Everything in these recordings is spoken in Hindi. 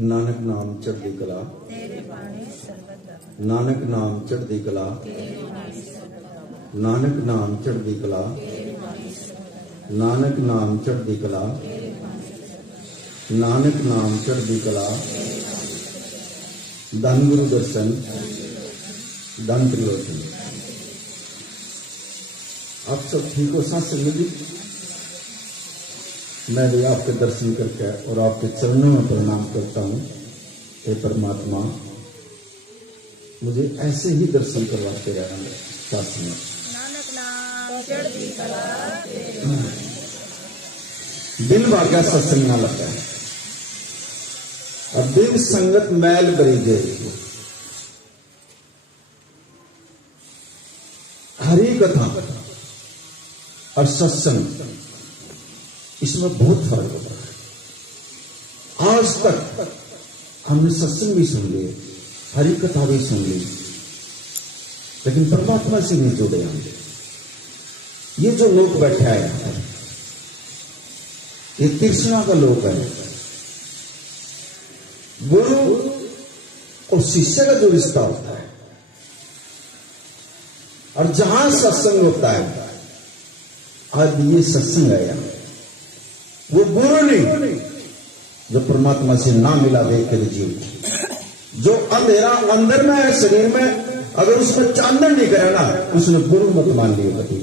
नानक नाम चढ़दी कला, नानक नाम चढ़दी कला, नानक नाम चढ़दी कला, नानक नाम चढ़दी कला, नानक नाम चढ़दी कला। धन गुरु दर्शन, धन त्रिलोचन। आप सब ठीक हो साथ संग जी? मैं भी आपके दर्शन करके और आपके चरणों में प्रणाम करता हूँ। हे परमात्मा, मुझे ऐसे ही दर्शन करवाते रहना शास्त्र में। बिन भाग्या सत्संग ना लगा और बिन संगत मैल भरी गई। हरि कथा और सत्संग, इसमें बहुत फर्क होता है। आज तक हमने सत्संग भी सुन लिए, हरि कथा भी सुन ली, लेकिन परमात्मा से नहीं जुड़े हम। ये जो लोग बैठा है, ये तृष्णा का लोग है। गुरु और शिष्य का जो रिश्ता होता है, और जहां सत्संग होता है, आज ये सत्संग है यहाँ। वो गुरु नहीं जो परमात्मा से ना मिला देख के जीव। जो अंधेरा अंदर में है शरीर में, अगर उसमें चांदन नहीं करे ना, उसने गुरु मत मान लिया कभी।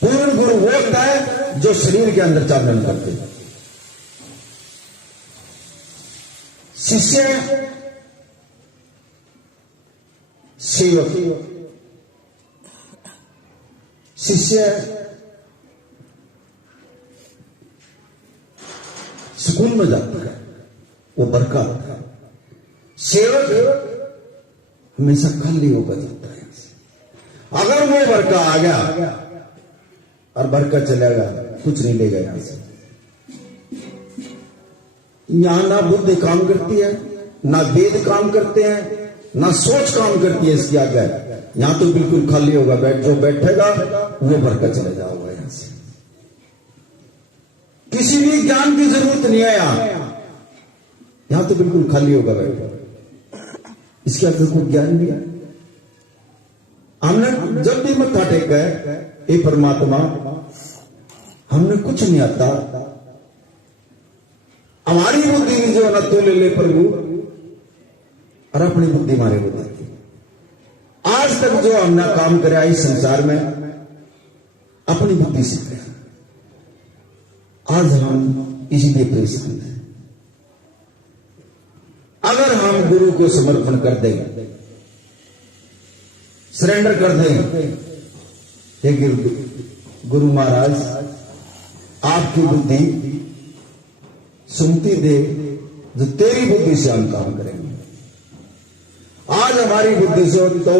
पूर्ण गुरु वो होता है जो शरीर के अंदर चांदन करते। शिष्य सेवक, शिष्य स्कूल में जाता है, वो बरकत है। सेवक हमेशा खाली होकर जाता है। अगर वो बरका आ गया और बरका चलेगा, कुछ नहीं लेगा यहां से। यहां ना बुद्धि काम करती है, ना वेद काम करते हैं, ना सोच काम करती है इसकी आगे। यहां तो बिल्कुल खाली होगा। जो बैठेगा वो बरका चले जाओगा यहां से। किसी भी ज्ञान की जरूरत नहीं है यहां तो बिल्कुल खाली होगा बैठा। इसके अंदर कोई ज्ञान नहीं है। हमने जब भी मत्था टेका है, हे परमात्मा, हमने कुछ नहीं आता, हमारी बुद्धि जो है ना तो ले प्रभु, और अपनी बुद्धि मारे बुद्धि। आज तक जो हमने काम कराया इस संसार में, अपनी बुद्धि से किया। आज हम इसीलिए परेशान हैं। अगर हम गुरु को समर्पण कर देंगे, सरेंडर कर देंगे, हे गुरु महाराज, आपकी बुद्धि सुनती दे, जो तेरी बुद्धि से हम काम करेंगे। आज हमारी बुद्धि से तो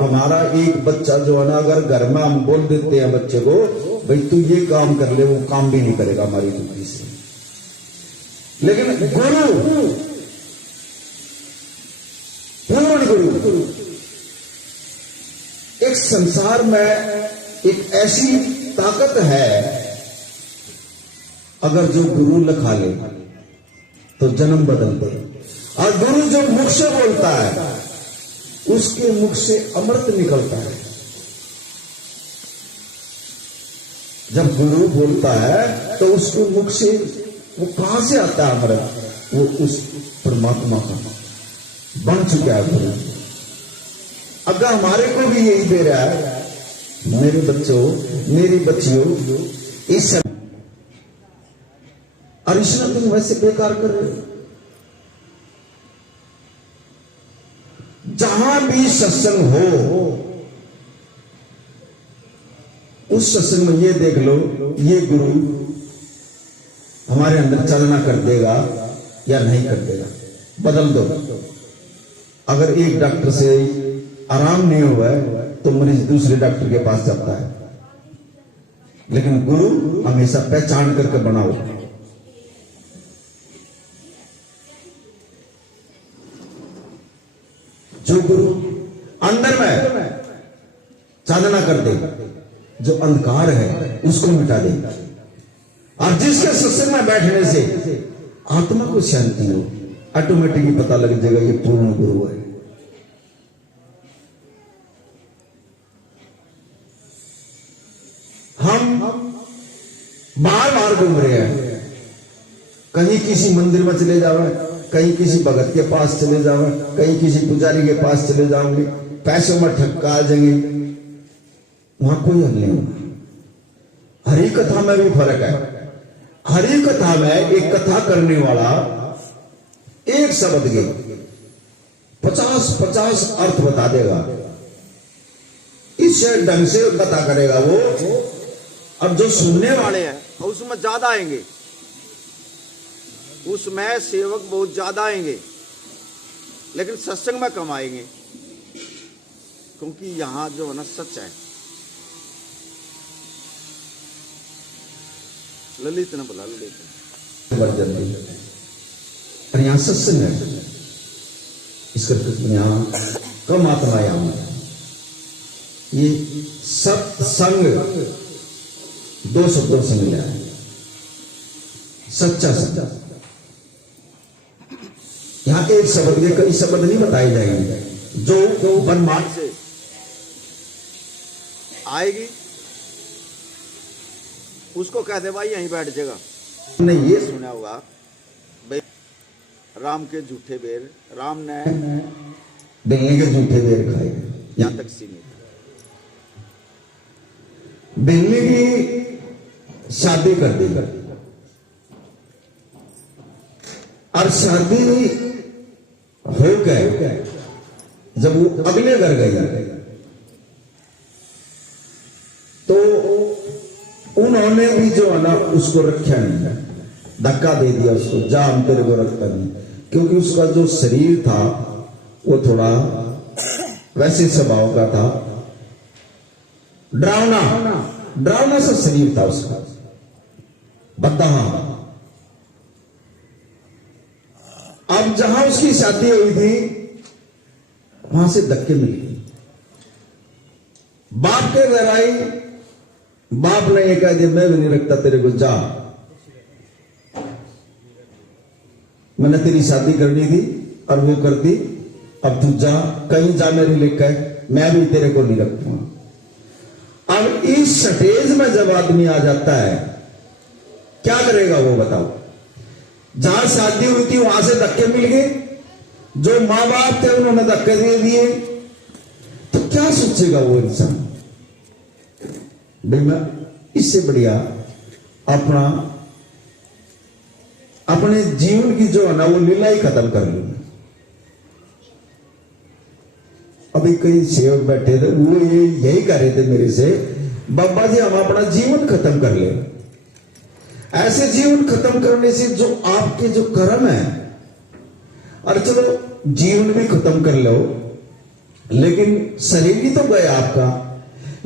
हमारा एक बच्चा जो है ना, अगर घर में हम बोल देते हैं बच्चे को, भाई तू ये काम कर ले, वो काम भी नहीं करेगा हमारी बुद्धि से। लेकिन गुरु, पूर्ण गुरु, एक संसार में एक ऐसी ताकत है, अगर जो गुरु लिखा ले तो जन्म बदल दे। और गुरु जो मुख से बोलता है, उसके मुख से अमृत निकलता है। जब गुरु बोलता है तो उसके मुख से वो कहां से आता है अमृत? वो उस परमात्मा का बन चुका है गुरु। अगर हमारे को भी यही दे रहा है, मेरे बच्चों, मेरी बच्चियों, इस समय और इसमें तुम वैसे बेकार कर रहे हो। जहां भी सत्संग हो, उस सत्संग में ये देख लो, ये गुरु हमारे अंदर चलना कर देगा या नहीं कर देगा, बदल दो। अगर एक डॉक्टर से आराम नहीं हुआ है तो मरीज दूसरे डॉक्टर के पास जाता है, लेकिन गुरु हमेशा पहचान करके बनाओ। जो गुरु अंदर में चांदना कर दे, जो अंधकार है उसको मिटा दे। और जिसके सत्संग में बैठने से आत्मा को शांति हो, ऑटोमेटिकली पता लग जाएगा ये पूर्ण गुरु है। हम बार बार घूम रहे हैं, कहीं किसी मंदिर में चले जाओ, कहीं किसी भगत के पास चले जाओ, कहीं किसी पुजारी के पास चले जाओगे, पैसों में ठक्का आ जाएंगे, वहां कोई हल नहीं होगा। हरी कथा में भी फर्क है। हरी कथा में एक कथा करने वाला एक शब्द के 50 अर्थ बता देगा, इस ढंग से कथा करेगा वो। अब जो सुनने वाले हैं उसमें ज्यादा आएंगे, उसमें सेवक बहुत ज्यादा आएंगे, लेकिन सत्संग में कम आएंगे, क्योंकि यहां जो है ना सच है। ललित ने बोला, ललित यहाँ सत्संग है, इस करके यहाँ कम आत्मा यहाँ ये सत्संग दो शब्दों से मिला है। सच्चा सच्चा, यहां एक शब्द के कई शब्द नहीं बताए जाएंगे। जो बनमार्ग से आएगी उसको कहते भाई यहीं बैठ जाएगा। नहीं ये सुना होगा भाई, राम के झूठे बेर, राम ने बेलने के झूठे बेर खाए, यहां तक सीमित। बेलने की शादी कर दी, और शादी हो गए, जब वो अगले घर गई तो उन्होंने भी जो है ना उसको रखा नहीं, धक्का दे दिया उसको, जा हम तेरे को रखता नहीं, क्योंकि उसका जो शरीर था वो थोड़ा वैसे स्वभाव का था, डरावना सा शरीर था उसका, बदहा। अब जहां उसकी शादी हुई थी वहां से धक्के मिल गए, बाप के घर आई, बाप ने ये कह दिया मैं भी नहीं रखता तेरे को, जा, मैंने तेरी शादी करनी थी और वो कर दी, अब तू जा, कहीं जा मेरी लेकर, मैं भी तेरे को नहीं रखूंगा। अब इस स्टेज में जब आदमी आ जाता है क्या करेगा वो बताओ। जहां शादी हुई थी वहां से धक्के मिल गए, जो मां बाप थे उन्होंने धक्के दे दिए, तो क्या सोचेगा वो इंसान। भाई मैं इससे बढ़िया अपने जीवन की जो है ना वो लीला ही खत्म कर लूंगा। अभी कई सेवक बैठे थे, वो यही कह रहे थे मेरे से, बाबा जी हम अपना जीवन खत्म कर ले। ऐसे जीवन खत्म करने से जो आपके जो कर्म है, और चलो जीवन भी खत्म कर लो, लेकिन शरीर ही तो गया आपका,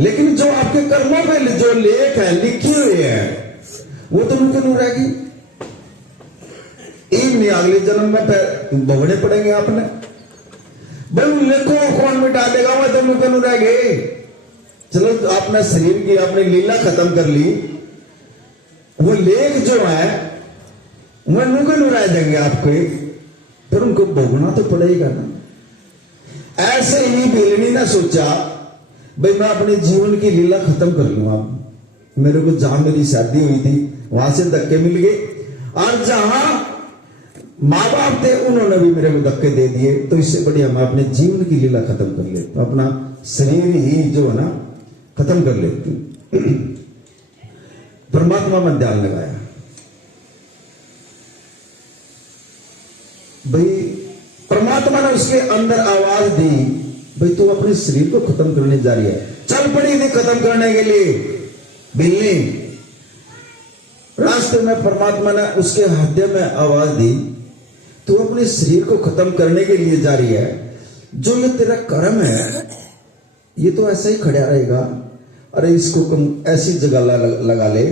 लेकिन जो आपके कर्मों पे जो लेख है, लिखे हुए हैं, वो तो उनके नहीं रहेगी। एक नहीं अगले जन्म में भोगने पड़ेंगे आपने। भाई उन लेखों को कौन मिटा देगा, वह तो उनके नहीं रह गए। चलो आपने शरीर की आपने लीला खत्म कर ली, वो लेख जो है वह नुके नहीं रह जाएंगे आपको, फिर उनको भोगना तो पड़ेगा ना। ऐसे ही बेलनी ने सोचा भाई मैं अपने जीवन की लीला खत्म कर लूंगा, मेरे को जहां मेरी शादी हुई थी वहां से धक्के मिल गए, और जहां माँ बाप थे उन्होंने भी मेरे को धक्के दे दिए, तो इससे बढ़िया मैं अपने जीवन की लीला खत्म कर ले, तो अपना शरीर ही जो है ना खत्म कर लेती। परमात्मा में ध्यान लगाया, भाई परमात्मा ने उसके अंदर आवाज दी, भाई तू अपने शरीर को खत्म करने जा रही है, चल पड़ी थी खत्म करने के लिए बिल्ली। रास्ते में परमात्मा ने उसके हृदय में आवाज दी, तू अपने शरीर को खत्म करने के लिए जा रही है, जो ये तेरा कर्म है ये तो ऐसा ही खड़ा रहेगा, अरे इसको तुम ऐसी जगह लगा ले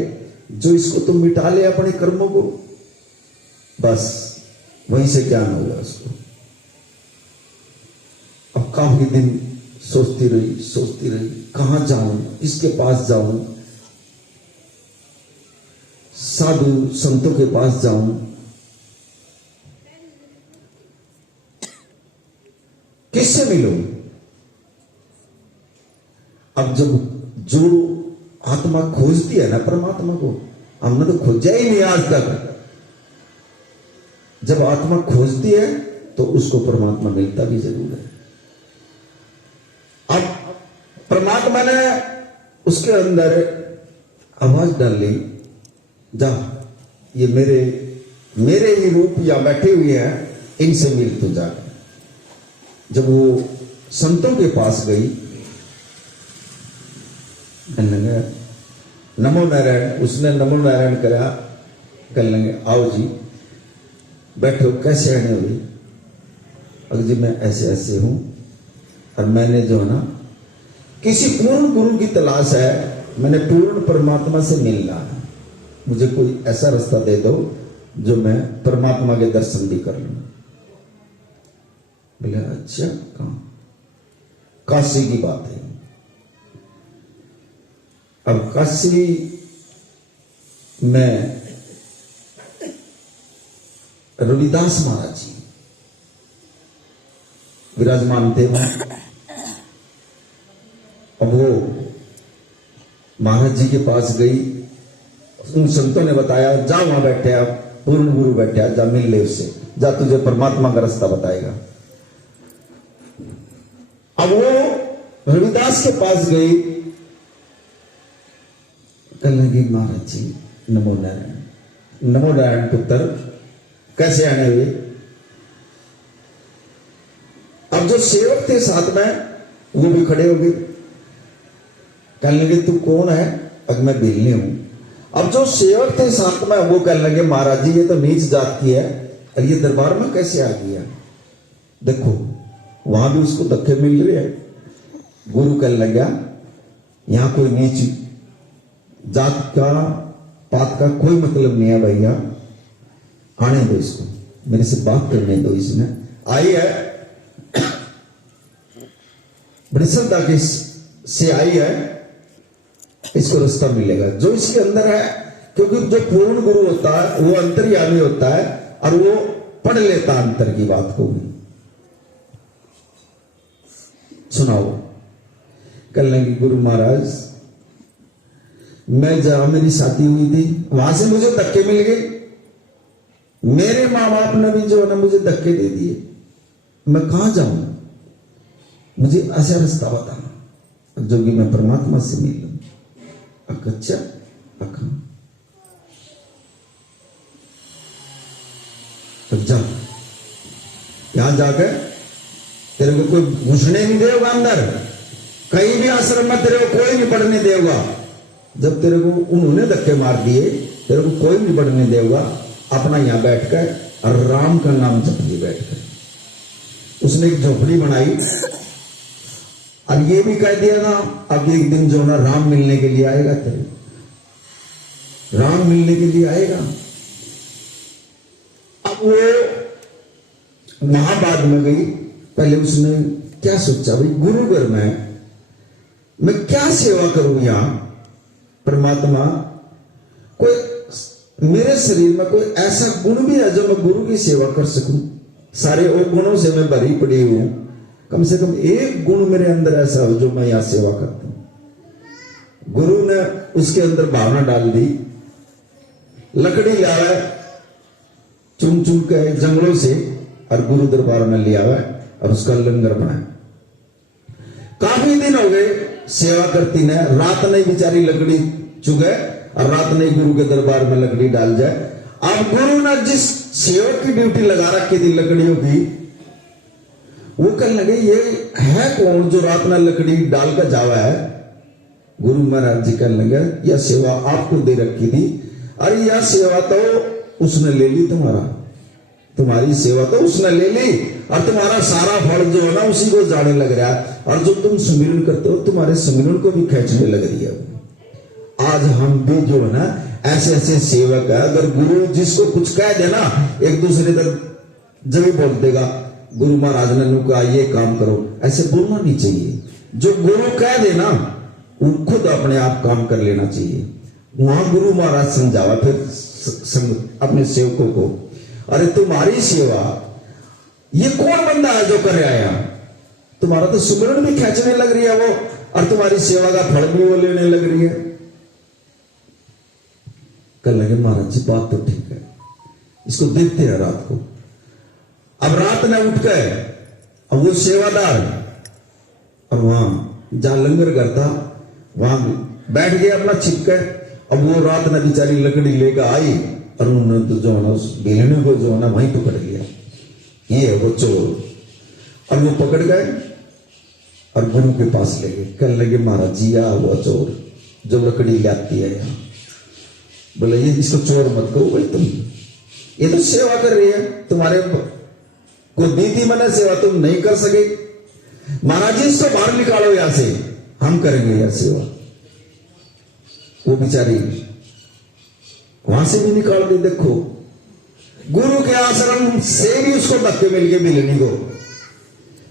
जो इसको तुम मिटा ले अपने कर्मों को, बस वहीं से ज्ञान होगा उसको। अब काफी दिन सोचती रही कहां जाऊं, किसके पास जाऊं, साधु संतों के पास जाऊं, किससे मिलो? अब जब जो आत्मा खोजती है ना परमात्मा को, हमने तो खोजा ही नहीं आज तक। जब आत्मा खोजती है तो उसको परमात्मा मिलता भी जरूर है। अब परमात्मा ने उसके अंदर आवाज डाली, जा ये मेरे ही रूप या बैठे हुए हैं, इनसे मिल तू जा। जब वो संतों के पास गई, नमो नारायण, उसने नमो नारायण करा, कर लेंगे आओ जी बैठो, कैसे आने हुई? अगर जी मैं ऐसे ऐसे हूं और मैंने जो है ना किसी पूर्ण गुरु की तलाश है, मैंने पूर्ण परमात्मा से मिलना है, मुझे कोई ऐसा रास्ता दे दो जो मैं परमात्मा के दर्शन भी कर लूं। बोले अच्छा कहां? काशी की बात है। अब काशी में रविदास महाराज जी विराजमान थे वहां। अब वो महाराज जी के पास गई, उन संतों ने बताया जा वहां बैठे, आप पूर्ण गुरु बैठे, जा मिल ले उससे, जा तुझे परमात्मा का रास्ता बताएगा। अब वो रविदास के पास गई, कहने लगी महाराज जी नमो नारायण, नमो नारायण पुत्र, कैसे आने हुए? अब जो सेवक थे साथ में वो भी खड़े हो गए, कहने लगे तू कौन है? अब मैं बिल्ली हूं। अब जो सेवक थे साथ में वो कहने लगे महाराज जी ये तो नीच जात की है और ये दरबार में कैसे आ गया? देखो वहां भी उसको धक्के मिल रहे हैं। गुरु कहने लगा यहां कोई नीच जात का पात का कोई मतलब नहीं है भैया, आने दो इसको, मेरे से बात करने दो। इसने आई है बड़ी श्रद्धा के से आई है, इसको रास्ता मिलेगा जो इसके अंदर है, क्योंकि जो पूर्ण गुरु होता है वो अंतर्यामी होता है और वो पढ़ लेता अंतर की बात को भी। सुनाओ। कल लगी गुरु महाराज मैं जहां मेरी शादी हुई थी वहां से मुझे धक्के मिल गए, मेरे माँ बाप ने भी जो है ना मुझे धक्के दे दिए, मैं कहां जाऊं? मुझे ऐसा रास्ता बताना जो कि मैं परमात्मा से मिल लूं। अच्छा अखा तो जा, यहां जाकर तेरे को कोई घुसने नहीं देगा अंदर, कहीं भी आश्रम में तेरे को कोई नहीं पढ़ने देगा। जब तेरे को उन्होंने धक्के मार दिए तेरे को कोई नहीं पढ़ने देगा, अपना यहां बैठकर और राम का नाम जपिए बैठकर। उसने एक झोपड़ी बनाई और ये भी कह दिया ना अब एक दिन जो ना राम मिलने के लिए आएगा, तेरे राम मिलने के लिए आएगा। अब वो वहां बाद में गई, पहले उसने क्या सोचा भाई गुरु घर में मैं क्या सेवा करूं, यहां परमात्मा कोई मेरे शरीर में कोई ऐसा गुण भी है जो मैं गुरु की सेवा कर सकूं। सारे वो गुणों से मैं भरी पड़ी हूं, कम से कम एक गुण मेरे अंदर ऐसा हो जो मैं यहां सेवा करता हूं। गुरु ने उसके अंदर भावना डाल दी, लकड़ी लाया चुन चुन के जंगलों से और गुरु दरबार में ले आवा और उसका लंगर बनाया। काफी दिन हो गए सेवा करती ने, रात नहीं बेचारी लकड़ी चुगे और रात नहीं गुरु के दरबार में लकड़ी डाल जाए। अब गुरु ने जिस सेवक की ड्यूटी लगा रखी थी लकड़ियों की, वो कहने लगे ये है कौन जो रात में लकड़ी डालकर जावा है? गुरु महाराज जी कहने लगे यह सेवा आपको दे रखी थी, अरे यह सेवा तो उसने ले ली, तुम्हारी सेवा तो उसने ले ली और तुम्हारा सारा फल जो है ना उसी को जाने लग रहा है, और जो तुम सुमिरन करते हो तुम्हारे सुमिरन को भी खींचने लग रही है। आज हम भी जो है ना ऐसे ऐसे सेवक है, अगर गुरु जिसको कुछ कह देना एक दूसरे तक जब भी बोल देगा गुरु महाराज ने कहा ये काम करो, ऐसे बोलना नहीं चाहिए। जो गुरु कह देना वो खुद अपने आप काम कर लेना चाहिए। वहां गुरु महाराज समझावा फिर अपने सेवकों को, अरे तुम्हारी सेवा ये कौन बंदा है जो कर आया? तुम्हारा तो सुमरण भी खींचने लग रही है वो, और तुम्हारी सेवा का फल भी वो लेने लग रही है। कल लगे महाराज जी बात तो ठीक है, इसको देखते हैं रात को। अब रात ने उठ गए, अब वो सेवादार और वहां जहां लंगर करता वहां बैठ गया अपना छिपके। अब वो रात ने बेचारी लकड़ी लेकर आई और उन्होंने तो जो है ना उस बेलने को जो है ना वहीं पकड़ लिया, ये है वो चोर। और वो पकड़ गए और गुरु के पास ले गए। कहने लगे महाराज जी या हुआ चोर जो लकड़ी लाती है यहाँ। बोले ये इसको चोर मत कहो भाई, तुम ये तो सेवा कर रही है, तुम्हारे को दीदी मने सेवा तुम नहीं कर सके। महाराज जी इसको बाहर निकालो यहां से, हम करेंगे यह सेवा। वो बेचारी वहां से भी निकाल दी। देखो गुरु के आश्रम से भी उसको धक्के मिल गए मिलने को।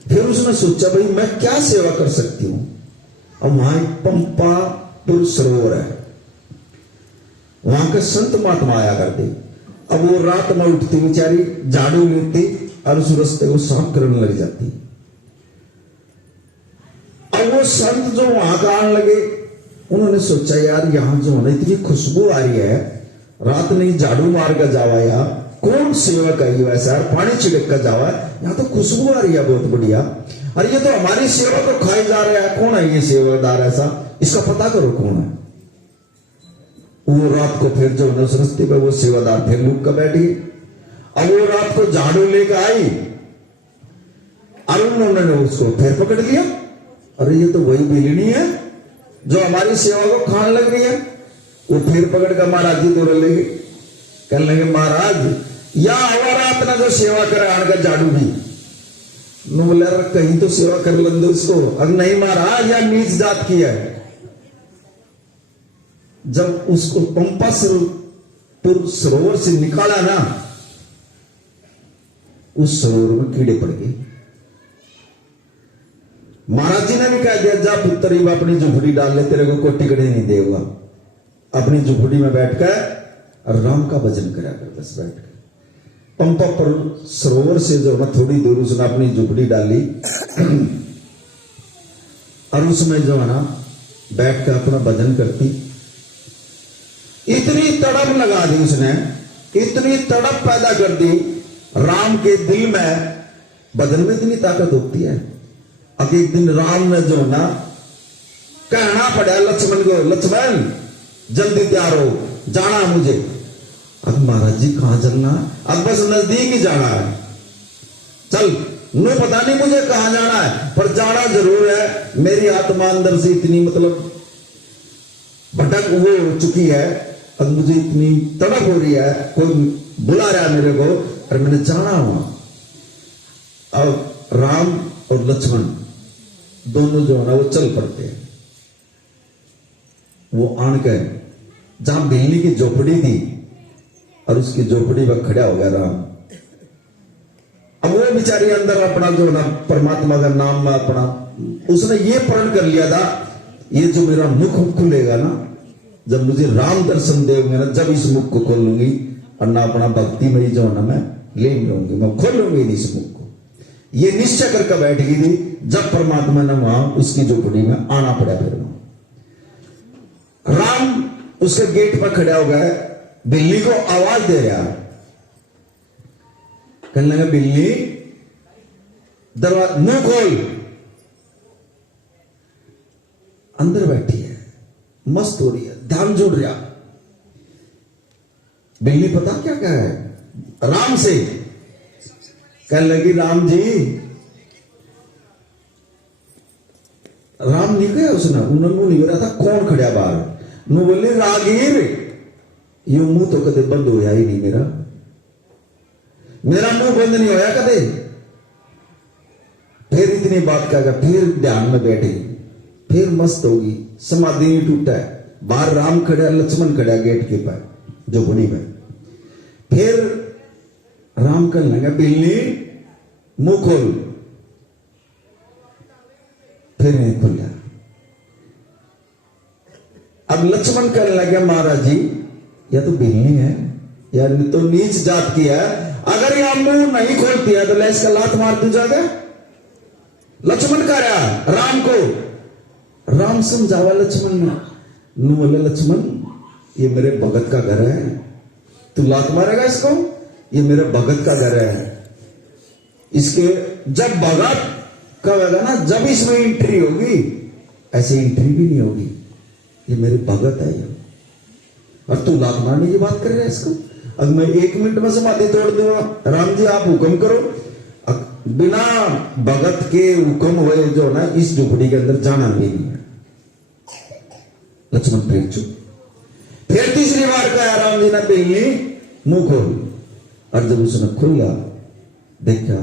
फिर उसने सोचा भाई मैं क्या सेवा कर सकती हूं। अब वहां एक पंपापुर सरोवर है, वहां के संत महात्मा आया करते। अब वो रात में उठती बेचारी, झाड़ू लेती और उस रास्ते को साफ करने लग जाती। अब वो संत जो वहां का आने लगे, उन्होंने सोचा यार यहां जो है ना इतनी खुशबू आ रही है, रात नहीं झाड़ू मार कर जावा यार, कौन सेवक है वैसा यार, पानी छिड़क कर जावा, यहाँ तो खुशबू आ रही है बहुत बढ़िया। अरे ये तो हमारी सेवा को खाई जा रहा है, कौन है ये सेवादार ऐसा, इसका पता करो कौन है। वो रात को फिर जो उस रास्ते पे वो सेवादार फिर लुक कर बैठी। अब वो रात को झाड़ू लेकर आई और उन्होंने उसको फिर पकड़ लिया। अरे ये तो वही बिलनी है जो हमारी सेवा को खाने लग रही है। वो फिर पकड़ कर महाराज जी दौड़ लेंगे। कहने लगे महाराज या हवा रात ना जो सेवा करे आनकर झाड़ू भी बोले कहीं तो सेवा कर लेंगे उसको। अरे नहीं महाराज या नीच जात की है। जब उसको पंपा सरोवर से निकाला ना, उस सरोवर में कीड़े पड़ गए। महाराज जी ने भी कह दिया जा पुत्र अपनी झुपड़ी डाल ले, तेरे को कोई टिकड़े नहीं देगा। अपनी झुपड़ी में बैठकर और राम का भजन करा कर बस बैठ कर। पंपा पर सरोवर से जो है थोड़ी दूर उसने अपनी झुपड़ी डाली और उसमें जो है ना बैठ कर अपना भजन करती। इतनी तड़प लगा दी उसने, इतनी तड़प पैदा कर दी राम के दिल में। भजन में इतनी ताकत होती है। अब एक दिन राम ने जो ना कहना पड़ा लक्ष्मण को, लक्ष्मण जल्दी तैयार हो, जाना मुझे। अब महाराज जी कहां चलना? अब बस नजदीक ही जाना है, चल नो पता नहीं मुझे कहां जाना है पर जाना जरूर है। मेरी आत्मा अंदर से इतनी मतलब भटक हो चुकी है, अब मुझे इतनी तड़प हो रही है, कोई बुला रहा है मेरे को और मैंने जाना हुआ। अब राम और लक्ष्मण दोनों जो है ना वो चल पड़ते हैं। वो आन के जहां बिल्ली की झोपड़ी थी और उसकी झोपड़ी पर खड़ा हो गया राम। अब वो बेचारी अंदर अपना जो ना परमात्मा का नाम में अपना उसने ये प्रण कर लिया था, ये जो मेरा मुख खुलेगा ना, जब मुझे राम दर्शन देंगे ना, जब इस मुख को खोलूंगी और ना अपना भक्ति में जो ना मैं ले लूंगी, मैं खोलूंगी नहीं इस मुख को। ये निश्चय करके बैठ गई थी। जब परमात्मा ने वहां उसकी झोपड़ी में आना पड़ा, फिर राम उसके गेट पर खड़ा हो गया, बिल्ली को आवाज दे रहा। कहने लगा बिल्ली दरवाजा मुंह खोल। अंदर बैठी है, मस्त हो रही है, ध्यान जुड़ रहा। बिल्ली पता क्या कहा है राम से? कहने लगी राम जी, राम नहीं गया उसने, उन्होंने नहीं बोला था कौन खड़ा बाहर, नु बोले रागीर, ये मुंह तो कदे बंद होया ही नहीं मेरा, मेरा मुंह बंद नहीं होया कदे। फिर इतनी बात कहा, फिर ध्यान में बैठी, फिर मस्त होगी, समाधि नहीं टूटा है। बाहर राम खड़ा, लक्ष्मण खड़ा गेट के पास झोपड़ी में। फिर राम कहने लगा बिल्ली मुंह खोल, फिर नहीं खुला। अब लक्ष्मण कहने लगा महाराज जी या तो बिल्ली है या तो नीच जात की है, अगर यह मुंह नहीं खोलती है तो इसका लात मार दी जाएगा। लक्ष्मण कह रहा राम को, राम समझावा लक्ष्मण ने, नु बोले लक्ष्मण ये मेरे भगत का घर है, तू लात मारेगा इसको, ये मेरे भगत का घर है, इसके जब भगत कहेगा ना, जब इसमें एंट्री होगी, ऐसे एंट्री भी नहीं होगी, ये मेरे भगत है ये, और तू लात मारने की बात कर रहा है इसको। अब मैं 1 मिनट में समाधि तोड़ दूंगा, राम जी आप हुक्म करो, बिना भगत के हुक्म हुए जो ना इस झोपड़ी के अंदर जाना भी नहीं है। लक्ष्मण फिर चुप। फिर तीसरी बार कहा राम जी ने पहले मुंह खोल, और जब उसने खुला देखा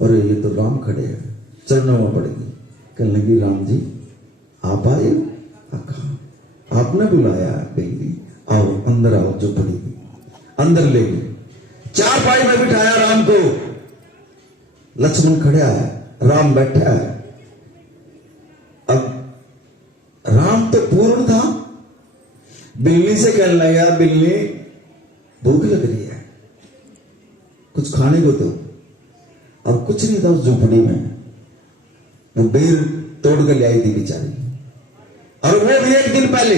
और ये तो राम खड़े हैं, चरणों में पड़ गई, कहने लगी राम जी आप आए, आपने बुलाया पहली, आओ अंदर आओ, जो पड़ी अंदर ले गई, चारपाई में बिठाया राम को, लक्ष्मण खड़ा है, राम बैठा है। अब राम तो पूर्ण था, बिल्ली से कहने लगा बिल्ली भूख लग रही है, कुछ खाने को तो। अब कुछ नहीं था उस झोपड़ी में, वो बेर तोड़ कर ले आई थी बेचारी, और वो भी 1 दिन पहले।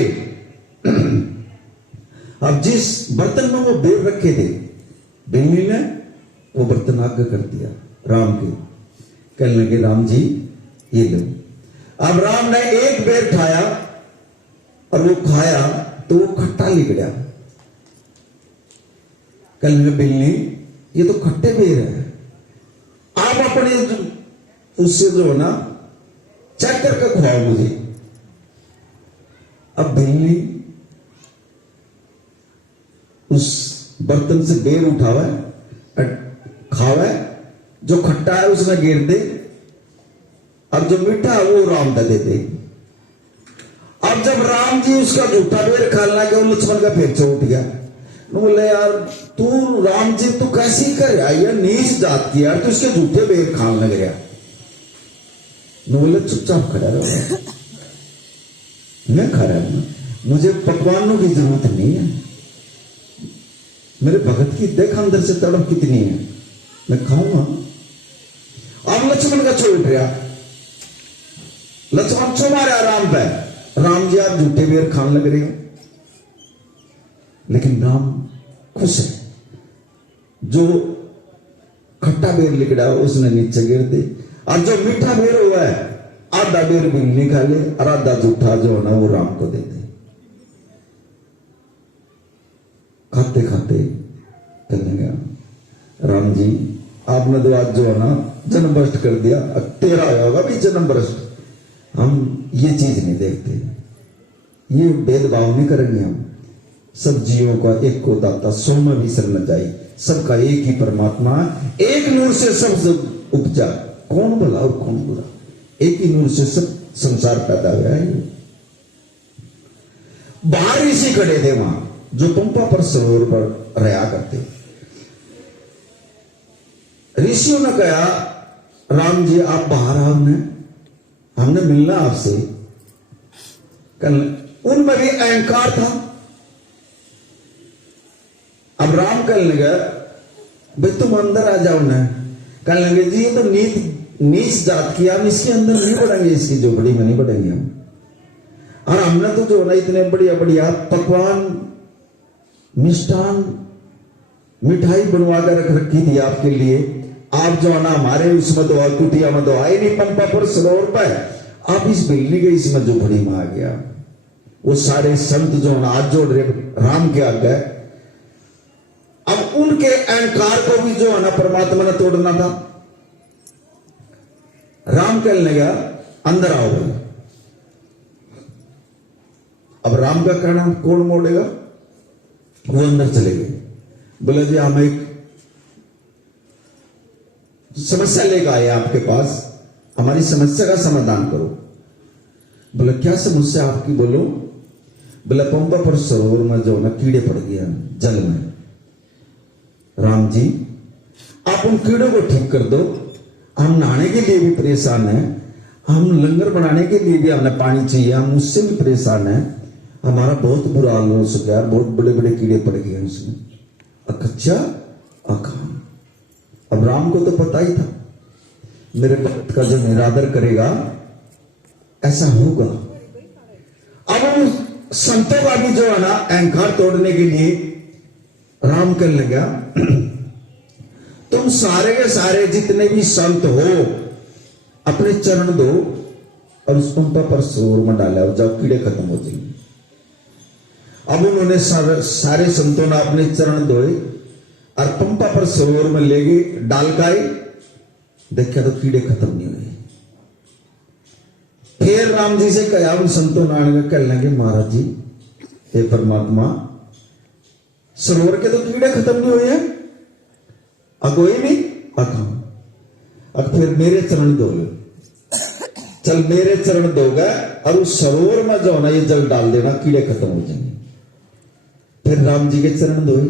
अब जिस बर्तन में वो बेर रखे थे, बिल्ली ने वो बर्तन आगे कर दिया राम के, कहने लगे राम जी ये लो। अब राम ने 1 बेर खाया और वो खाया तो वो खट्टा निकला, कहने लगे बिल्ली ये तो खट्टे बेर है, आप अपने उससे जो है ना चेक करके खुआओ मुझे। अब बिल्ली उस बर्तन से बेर उठावा खावा, जो खट्टा है उसमें गिर दे, अब जो मीठा है वो राम दे दे। अब जब राम जी उसका झूठा बेर खाने लगे, लक्ष्मण का फिर से उठ गया, बोले यार तू राम जी तू कैसी कर रहा है, नीच जात की यार, तू इसके झूठे बेर खाने लग गया। बोले चुपचाप खड़ा रहो, मैं खा रहा हूं, मुझे पकवानों की जरूरत नहीं है, मेरे भगत की देख अंदर से तड़प कितनी है, मैं खाऊंगा। अब लक्ष्मण का छो उठ गया, लक्ष्मण छो मारा राम पे, राम जी आप झूठे बेर खाने लग रहे हो। लेकिन राम खुश है, जो खट्टा बेर लिकड़ा उसने नीचे गिर दे, और जो मीठा बेर हुआ है आधा बेर बिल्ली खा ले, और आधा झूठा जो है ना वो राम को दे दे। खाते खाते कहने लगा राम जी आपने तो आज जो है ना जन्म भ्रष्ट कर दिया, तेरा आया होगा भी जन्म भ्रष्ट, हम ये चीज नहीं देखते, ये भेदभाव नहीं करेंगे, हम सब जीवों का एक को दाता, सो में भी सर न जाए, सबका एक ही परमात्मा, एक नूर से सब उपजा, कौन भला और कौन बुरा, एक ही नूर से सब संसार पैदा हुआ है। बाहर ऋषि खड़े थे वहां, जो पंपा पर सरोवर पर रहा करते। ऋषियों ने कहा राम जी आप बाहर आओ, हमने मिलना आपसे। उनमें भी अहंकार था। अब राम कहने लगा भाई तुम अंदर आ जाओ ना, कहने लगे जी ये तो नीच जात की, हम इसके अंदर नहीं बढ़ेंगे, इसकी झोपड़ी में नहीं बढ़ेंगे हम, और हमने तो जो ना इतने बढ़िया बढ़िया पकवान मिष्ठान मिठाई बनवा कर रख रखी थी आपके लिए, आप जो ना हमारे उसमें तो कुटिया में तो आए नहीं, पंपा पर सरोवर पर, आप इस बिल्ली के इसमें झोपड़ी में आ गया। वो सारे संत जो ना हाथ जोड़ रहे राम के आगे, अब उनके अहंकार को भी जो है ना परमात्मा ने तोड़ना था। राम कहने लगा अंदर आओ भाई। अब राम का कहना कौन मोड़ेगा, वो अंदर चले गए, बोले जी हम एक समस्या लेकर आए आपके पास, हमारी समस्या का समाधान करो। बोले क्या समस्या आपकी, बोलो। बोले पंपा पर सरोवर में जो ना कीड़े पड़ गए जल में, राम जी आप उन कीड़ों को ठीक कर दो, हम नहाने के लिए भी परेशान हैं, हम लंगर बनाने के लिए भी हमें पानी चाहिए, हम उससे भी परेशान हैं, हमारा बहुत बुरा हाल हो सका, बहुत बड़े बड़े कीड़े पड़ गए हैं उसमें। अच्छा आखा, अब राम को तो पता ही था, मेरे भक्त का जो निरादर करेगा ऐसा होगा। अब उन संतों का भी जो है ना अहंकार तोड़ने के लिए राम कहने लगा, तुम सारे के सारे जितने भी संत हो अपने चरण दो और उस पंपा पर सरोवर में डाला और जब कीड़े खत्म हो जाएंगे। अब उन्होंने सारे संतों ने अपने चरण धोए और पंपा पर सरोवर में ले गए, डाल का देखा तो कीड़े खत्म नहीं हुए। फिर राम जी से कहा उन संतों ने, कहने लगे महाराज जी हे परमात्मा, सरोवर के तो कीड़े खत्म नहीं हुए हैं, अगोई नहीं अखा, अब फिर मेरे चरण धो लो, चल मेरे चरण धोगा और उस सरोवर में जो ना ये जल डाल देना, कीड़े खत्म हो जाएंगे। फिर राम जी के चरण धोए,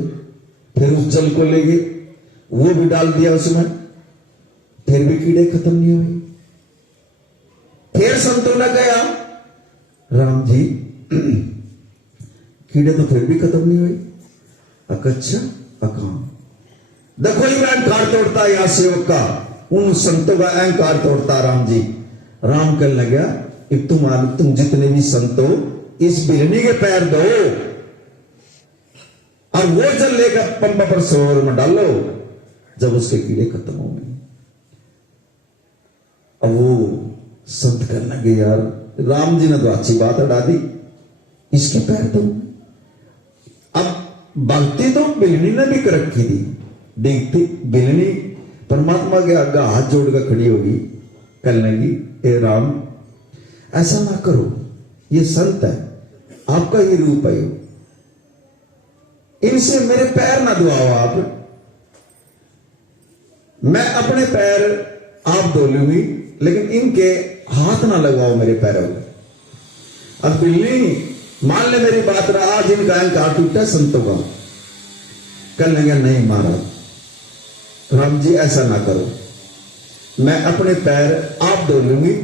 फिर उस जल को ले गए, वो भी डाल दिया उसमें, फिर भी कीड़े खत्म नहीं हुए। फिर संतों ने कहा राम जी कीड़े तो फिर भी खत्म नहीं हुए। अच्छा अखा देखो ये अहंकार तोड़ता है, यहां सेवक का उन संतों का अहंकार तोड़ता राम जी। राम कहने लगा कि तुम जितने भी संत हो इस बिलनी के पैर दो और वो जल लेकर पंपा पर सरोवर में डालो, जब उसके कीड़े खत्म हो गए। अब वो संत करने लगे यार राम जी ने तो अच्छी बात हटा दी, इसके पैर दो। अब भक्ति तो बिलनी ने भी कर रखी थी, देखती बिलनी परमात्मा के आगे हाथ जोड़कर खड़ी होगी, कहने लगी ए राम ऐसा ना करो, ये संत है, आपका ही रूप है, इनसे मेरे पैर ना धुआओ आप, मैं अपने पैर आप धो लूंगी लेकिन इनके हाथ ना लगाओ मेरे पैरों में। अब बिल्ली मान ले मेरी बात रहा, आज इनका अहंकार टूटा संतों का, कहने लगे नहीं महाराज राम जी ऐसा ना करो, मैं अपने पैर आप धो लूंगी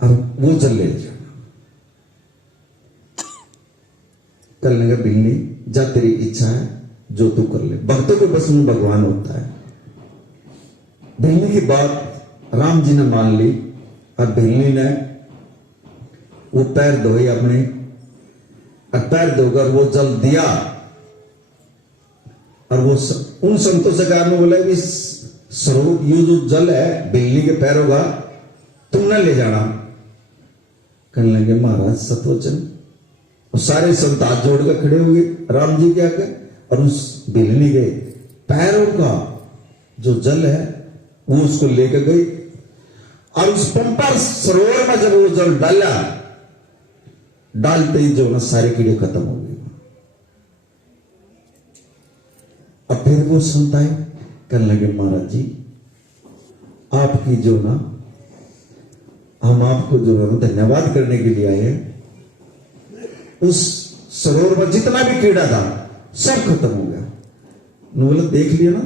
और वो जल ले जाना। कहने लगा बिल्ली जा तेरी इच्छा है जो तू कर ले, भक्तों के बस में भगवान होता है। बिल्ली की बात राम जी ने मान ली और बिल्ली ने वो पैर धोए अपने, और पैर धोकर वो जल दिया और वो उन संतों से कहा बोला कि सरोवर ये जो जल है बिल्ली के पैरों का तुम न ले जाना। कहने लगे महाराज सतवचन, और सारे संत हाथ जोड़कर खड़े हो गए राम जी के आगे, और उस बिल्ली के पैरों का जो जल है वो उसको लेकर गई और उस पंपा सरोवर में जब वो जल डाला, डालते ही जो ना सारे कीड़े खत्म हो गए। अब फिर वो संत आए, कहने लगे महाराज जी आपकी जो ना हम आपको जो है धन्यवाद करने के लिए आए हैं। उस सरोवर में जितना भी कीड़ा था सब खत्म हो गया। बोला देख लिया ना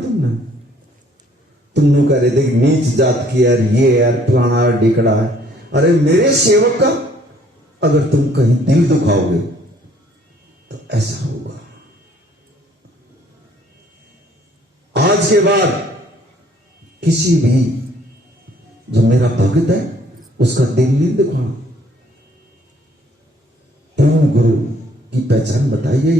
तुमने कह रहे थे नीच जात की यार, ये यार फलाना ढिकड़ा है, अरे मेरे सेवक का अगर तुम कहीं दिल दुखाओगे तो ऐसा होगा। आज के बाद किसी भी जो मेरा भक्त है उसका दिल नहीं दुखाना। प्रेम गुरु की पहचान बताइए,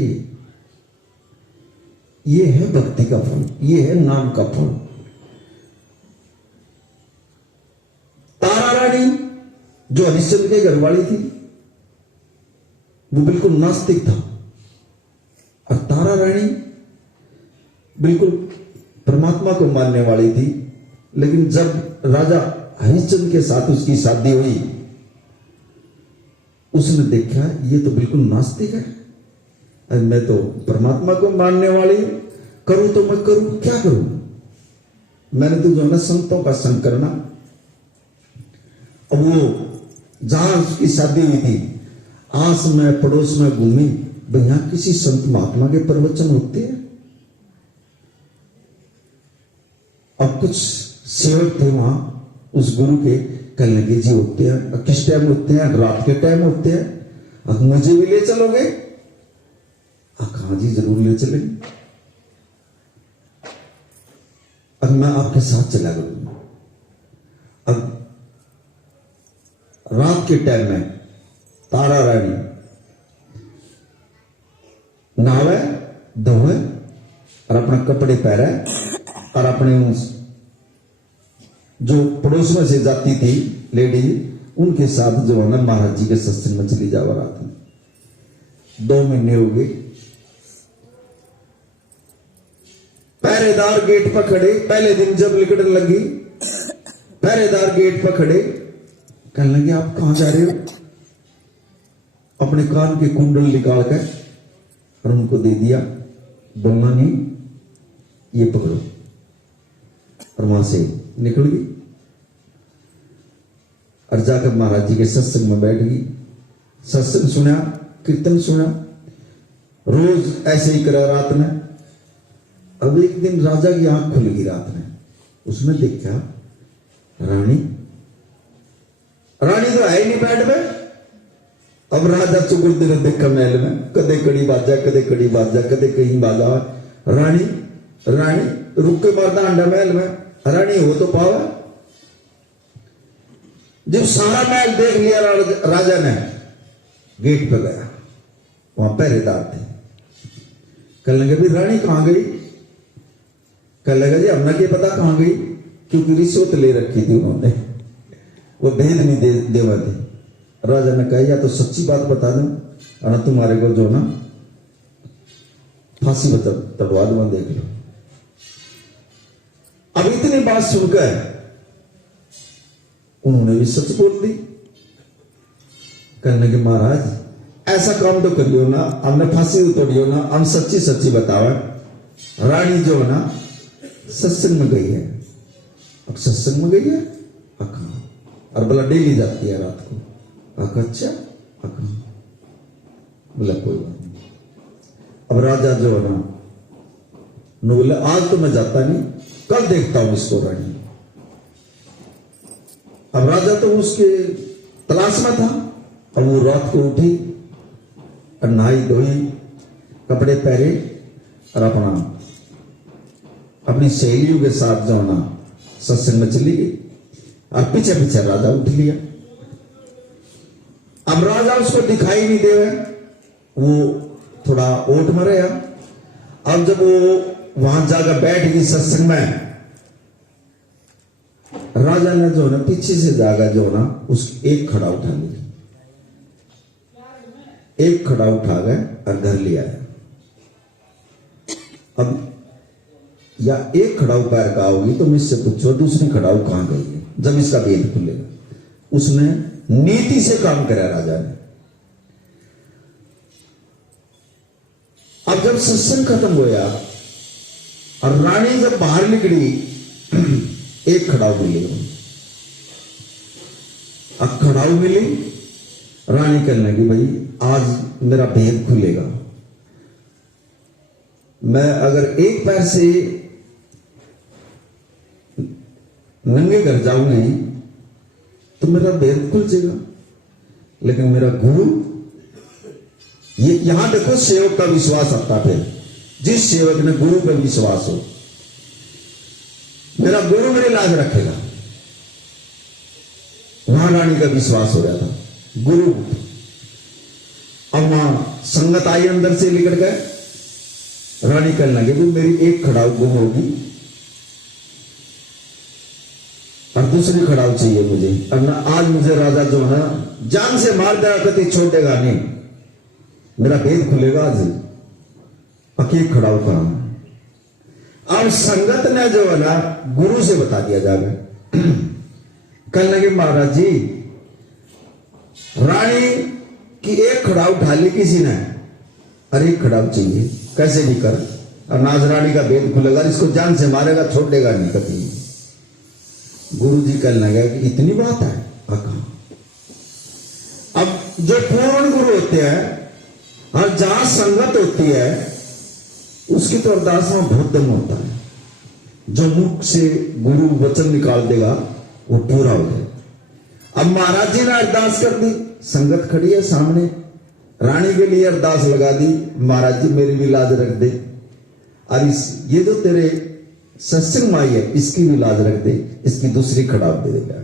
ये है भक्ति का फल, ये है नाम का फल। तारा रानी जो हरिश्चंद्र के घरवाली थी वो बिल्कुल नास्तिक था, और तारा रानी बिल्कुल परमात्मा को मानने वाली थी। लेकिन जब राजा हरिश्चंद्र के साथ उसकी शादी हुई, उसने देखा ये तो बिल्कुल नास्तिक है, और मैं तो परमात्मा को मानने वाली हूं, करूं तो मैं करूं क्या करूं, मैंने तो जो है संतों का संग करना। अब वो जहां उसकी शादी हुई थी आस में पड़ोस में घूमी, भैया किसी संत महात्मा के प्रवचन होते हैं। अब कुछ सेवक थे वहां उस गुरु के, कहने लगे जी होते हैं, किस टाइम होते हैं, रात के टाइम होते हैं, अब मुझे भी ले चलोगे? कहा जी जरूर ले चलेंगे। अब मैं आपके साथ चला करूंगा। अब रात के टाइम में तारा रानी नहावे धोवे और अपना कपड़े पहरे और अपने जो पड़ोस में से जाती थी लेडी उनके साथ जो है ना महाराज जी के सत्संग में चली जावा रात में। 2 महीने हो गए, पहरेदार गेट पर खड़े। पहले दिन जब लिकड़ने लगी पहरेदार गेट पर खड़े, कहने लगे आप कहां जा रहे हो? अपने कान के कुंडल निकाल कर और उनको दे दिया, बोलना नहीं, ये पकड़ो, और वहां से निकल गई और जाकर महाराज जी के सत्संग में बैठ गई। सत्संग सुना, कीर्तन सुना, रोज ऐसे ही करा रात में। अब एक दिन राजा की आंख खुल गई रात में, उसने देखा रानी तो है ही नहीं बेड में। अब राजा चुगल दिन देखा महल में, कदे कड़ी बाजा कदे कड़ी बाजा कदे कहीं बाजा। रानी रुक के मारता अंडा महल में, रानी हो तो पावा। जब सारा महल देख लिया राजा ने, गेट पे गया, वहां पहरेदार थे। कहने लगे भी रानी कहां गई? कहने लगा जी हमने क्या पता कहां गई, क्योंकि रिश्वत ले रखी थी उन्होंने, वो भेद नहीं देवा थे। राजा ने कहा या तो सच्ची बात बता दो और तुम्हारे को जो ना फांसी तड़वा दूंगा, देख लो। अब इतनी बात सुनकर उन्होंने भी सच बोल दी। कहने लगे महाराज ऐसा काम तो करियो ना, हमने फांसी तो तोड़ियो ना, हम सच्ची सच्ची बताओ। रानी जो ना सत्संग में गई है। अब सत्संग में गई है अखा, और बोला डेली जाती है रात को। अखा अच्छा अखा, बोला कोई बात नहीं। अब राजा जो है ना बोले आज तो मैं जाता नहीं, कल देखता हूं इसको रानी। अब राजा तो उसके तलाश में था। अब वो रात को उठी और नहाई धोई, कपड़े पहने और अपनी सहेलियों के साथ जो ना सत्संग में चली गई और पीछे पीछे राजा उठ लिया। अब राजा उसको दिखाई नहीं दे, वो थोड़ा ओट में रहा। अब जब वो वहां जाकर बैठ गई सत्संग में, राजा ने जो ना पीछे से जाकर जो ना उस एक खड़ा उठा लिया, एक खड़ा उठा गए और घर ले आया। अब या एक खड़ाऊ पैर का होगी तो मुझसे पूछो दूसरी खड़ाऊ कहां गई है, जब इसका भेद खुलेगा। उसने नीति से काम करा राजा ने। अब जब सत्संग खत्म होया और रानी जब बाहर निकली, एक खड़ाऊ मिली। अब खड़ाऊ मिली, रानी कहने लगी भाई आज मेरा भेद खुलेगा। मैं अगर एक पैर से नंगे घर जाऊंगी तो मेरा भेद खुल जाएगा, लेकिन मेरा गुरु, ये यहां देखो सेवक का विश्वास आता है। जिस सेवक ने गुरु पर विश्वास हो, मेरा गुरु मेरी लाज रखेगा। वहां रानी का विश्वास हो रहा था, गुरु। अब वहां संगत आई, अंदर से निकल गए। रानी कहने लगे भी मेरी एक खड़ाऊ गुम होगी और दूसरी खड़ाऊ चाहिए मुझे, और ना आज मुझे राजा जो है ना जान से मार देगा, कभी छोड़ेगा नहीं, मेरा भेद खुलेगा आज। पक्की खड़ाऊ कहां। अब संगत ने जो है ना गुरु से बता दिया जाएगा। कहने लगे महाराज जी रानी की एक खड़ाऊ उठा ली किसी ने, और एक खड़ाऊ चाहिए, कैसे भी कर, और नाज रानी का भेद खुलेगा, इसको जान से मारेगा, छोड़ेगा नहीं कभी। गुरु जी कहने लगे कि इतनी बात है। अब जो पूर्ण गुरु होते हैं और जहां संगत होती है उसकी तो अरदास में बहुत दम होता है। जो मुख से गुरु वचन निकाल देगा वो पूरा हो जाए। अब महाराज जी ने अरदास कर दी, संगत खड़ी है सामने, रानी के लिए अरदास लगा दी, महाराज जी मेरी भी लाज रख दे। और ये जो तेरे सत्संग माई है, इसकी भी लाज रख दे, इसकी दूसरी खड़ाव दे देगा।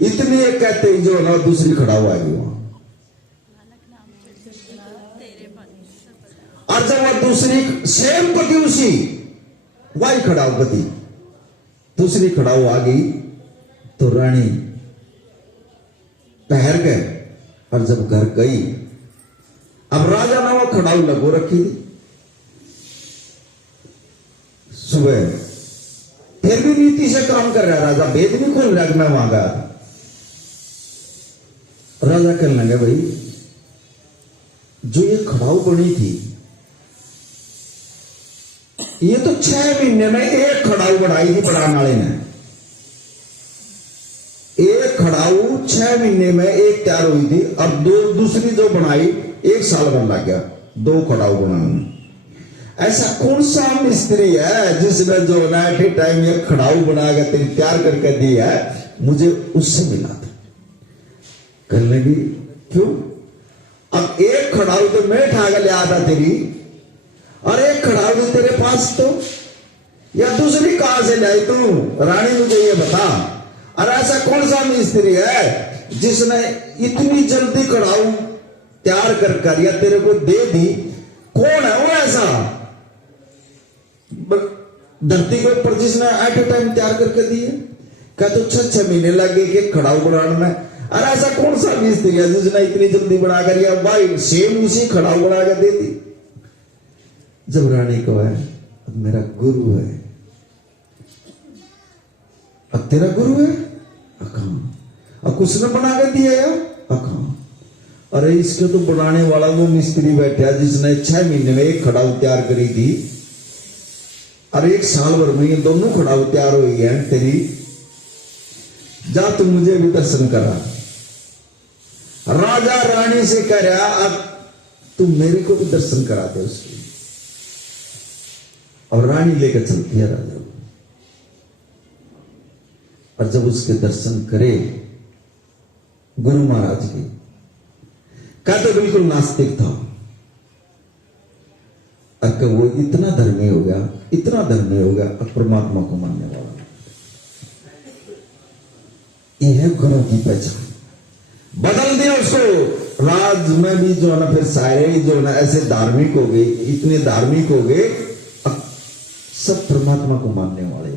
इतनी एक कहते ही जो ना दूसरी खड़ाव आ गई वहां। और जब वह दूसरी सेम पति उसी वही खड़ाव पति दूसरी खड़ाव आ गई तो रानी ठहर गए। और जब घर गई, अब राजा ने वो खड़ाऊ लगो रखी थी। सुबह फिर भी नीति से काम कर रहा राजा, वेद भी खोल रहा मैं वहां गया था। राजा कहने लगे भाई जो ये खड़ाऊ बनी थी ये तो 6 महीने में एक खड़ाऊ बढ़ाई थी बनाने वाले ने। एक खड़ाऊ 6 महीने में एक तैयार हुई थी, अब दूसरी जो बनाई 1 साल बन लग गया 2 खड़ाऊ बनाने में। ऐसा कौन सा मिस्त्री है जिसने जो ना एट टाइम ये खड़ाऊ बना के तेरी तैयार करके दी है, मुझे उससे मिला था। कहने लगी क्यों? अब एक खड़ाऊ तो मैं उठा के ले आता तेरी, और एक खड़ाऊ तो तेरे पास, तो या दूसरी कहां से लाई तू? रानी मुझे ये बता। और ऐसा कौन सा मिस्त्री है जिसने इतनी जल्दी खड़ाऊ तैयार कर या तेरे को दे दी? कौन है वो ऐसा धरती के ऊपर जिसने एट ए टाइम तैयार करके दी है? क्या तो 6 महीने लगे कि खड़ाऊ बनाने में। और ऐसा कौन सा मिस्त्री है जिसने इतनी जल्दी बनाकर या भाई सेम उसी खड़ाऊ बना कर दे दी? जब रानी को है अब मेरा गुरु है, अब तेरा गुरु है अब कुछ न बना के दिया या अरे इसके तो बनाने वाला वो मिस्त्री बैठा जिसने 6 महीने में एक खड़ाऊ तैयार करी थी, और 1 साल भर में ये दोनों खड़ाऊ तैयार हुई है तेरी। जा तू मुझे भी दर्शन करा। राजा रानी से कह रहा अब तू मेरे को भी दर्शन करा दे उसकी। और रानी लेकर चलती है राजा को, और जब उसके दर्शन करे गुरु महाराज की, क्या तो बिल्कुल नास्तिक था, और वो इतना धर्मी हो गया, इतना धर्मी हो गया, और परमात्मा को मानने वाला। यह है गुरु की पहचान। बदल दिया उसको। राज में भी जो है ना फिर सारे जो है ना ऐसे धार्मिक हो गए, इतने धार्मिक हो गए, सब परमात्मा को मानने वाले।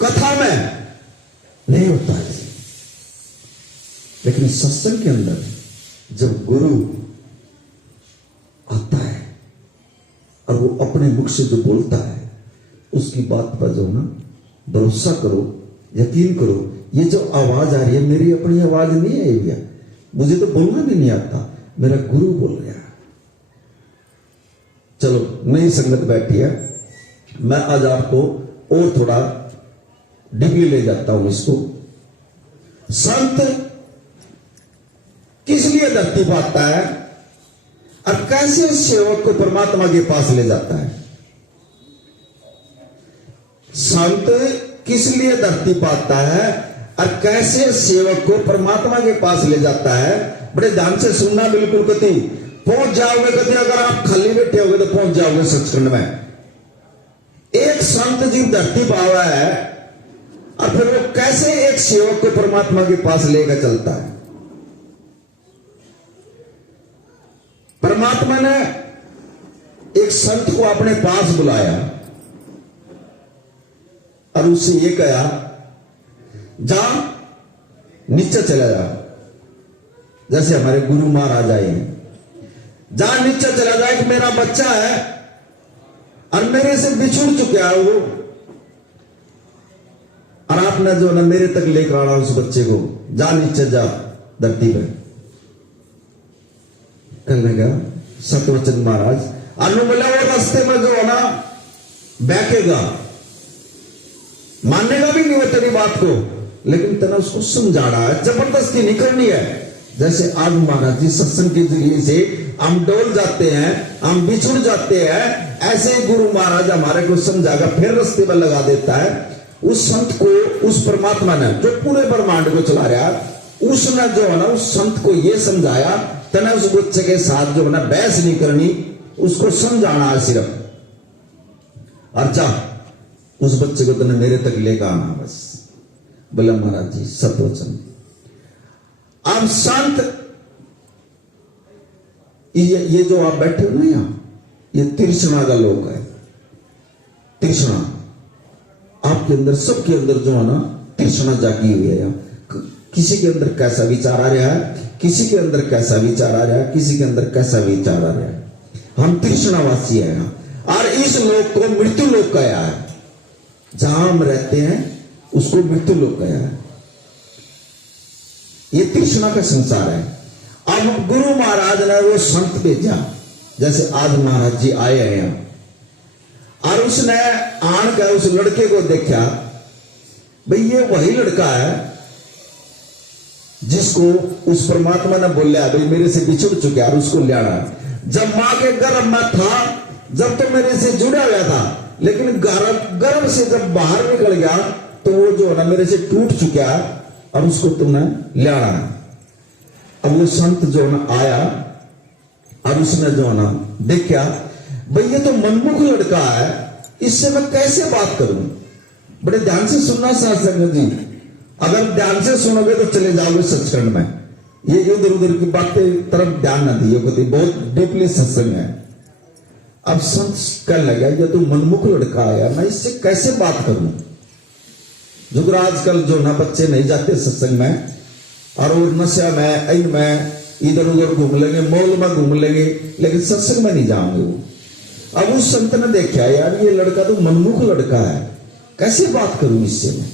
कथा में नहीं होता है, लेकिन सत्संग के अंदर जब गुरु आता है और वो अपने मुख से जो बोलता है उसकी बात पर जो ना भरोसा करो, यकीन करो। ये जो आवाज आ रही है मेरी अपनी आवाज नहीं है भैया, मुझे तो बोलना भी नहीं आता, मेरा गुरु बोल रहा है। चलो नई संगत बैठी है, मैं आज आपको और थोड़ा डिग्री ले जाता हूं इसको। संत किस लिए धरती पर आता है और कैसे सेवक को परमात्मा के पास ले जाता है? संत किस लिए धरती पर आता है और कैसे सेवक को परमात्मा के पास ले जाता है? बड़े ध्यान से सुनना, बिल्कुल कति पहुंच जाओगे। कति अगर आप खाली बैठे होगे तो पहुंच जाओगे सचखंड में। एक संत जीव धरती पर आया है और फिर वो कैसे एक सेवक को परमात्मा के पास लेकर चलता है? परमात्मा ने एक संत को अपने पास बुलाया और उससे ये कहा जा नीचे चला जा। जैसे हमारे गुरु महाराज आए, जा नीचे चला जा, कि मेरा बच्चा है और मेरे से बिछुड़ चुका है वो, और आपने जो ना मेरे तक लेकर आना उस बच्चे को, जा नीचे जा धरती पे। कहने लगा सतवचन महाराज, अनुमला वो रास्ते में जो है ना बैठेगा, मानेगा भी नहीं वो तेरी बात को, लेकिन तेना उसको समझा रहा है, जबरदस्ती नहीं करनी है। जैसे आज महाराज जी सत्संग के जरिए से हम डोल जाते हैं, हम बिछुड़ जाते हैं, ऐसे ही गुरु महाराज हमारे को समझागा, फिर रास्ते पर लगा देता है। उस संत को, उस परमात्मा ने जो पूरे ब्रह्मांड को चला रहा है, उसने जो है ना उस संत को यह समझाया, तना उस बच्चे के साथ जो है ना बहस नहीं करनी, उसको समझाना है सिर्फ, और जा उस बच्चे को तुमने मेरे तक लेकर आना बस। बोला महाराज जी सतवचन। अब संत ये जो आप बैठे हो ना यहाँ, ये तृष्णा का लोक है। तृष्णा आपके अंदर, सबके अंदर जो है ना तृष्णा जागी हुई है। किसी के अंदर कैसा विचार आ रहा है, किसी के अंदर कैसा विचार आ रहा है, किसी के अंदर कैसा विचार आ रहा है। हम तृष्णावासी है यहाँ, और इस लोक को मृत्यु लोक कहा है। जहां हम रहते हैं उसको मृत्यु लोक कहा है। ये तृष्णा का संसार है। अब गुरु महाराज ने वो संत भेजा, जैसे आज महाराज जी आए हैं यहाँ, और उसने आन कर उस लड़के को देखा, भाई ये वही लड़का है जिसको उस परमात्मा ने बोला भाई मेरे से बिछुड़ चुके और उसको ले आना। जब मां के गर्भ में था, जब तो मेरे से जुड़ा हुआ था, लेकिन गर्भ से जब बाहर निकल गया तो वो जो है ना मेरे से टूट चुका और उसको तुमने ले आना। अब वो संत जो है ना आया और उसने जो है ना देखा, भाई ये तो मनमुख लड़का है, इससे मैं कैसे बात करूं। बड़े ध्यान से सुनना सत्संग जी, अगर ध्यान से सुनोगे तो चले जाओगे सचखंड में। ये इधर उधर की बातें तरफ ध्यान ना दिए, बहुत डीपली सत्संग है। अब संत कहने लगा ये तो मनमुख लड़का है, मैं इससे कैसे बात करूं। जो आजकल जो ना बच्चे नहीं जाते सत्संग में, और वो नशा में इन में इधर उधर घूम लेंगे, मॉल में घूम लेंगे, लेकिन सत्संग में नहीं जाओगे वो। अब उस संत ने देखा यार ये लड़का तो मनमुख लड़का है, कैसे बात करूं इससे मैं।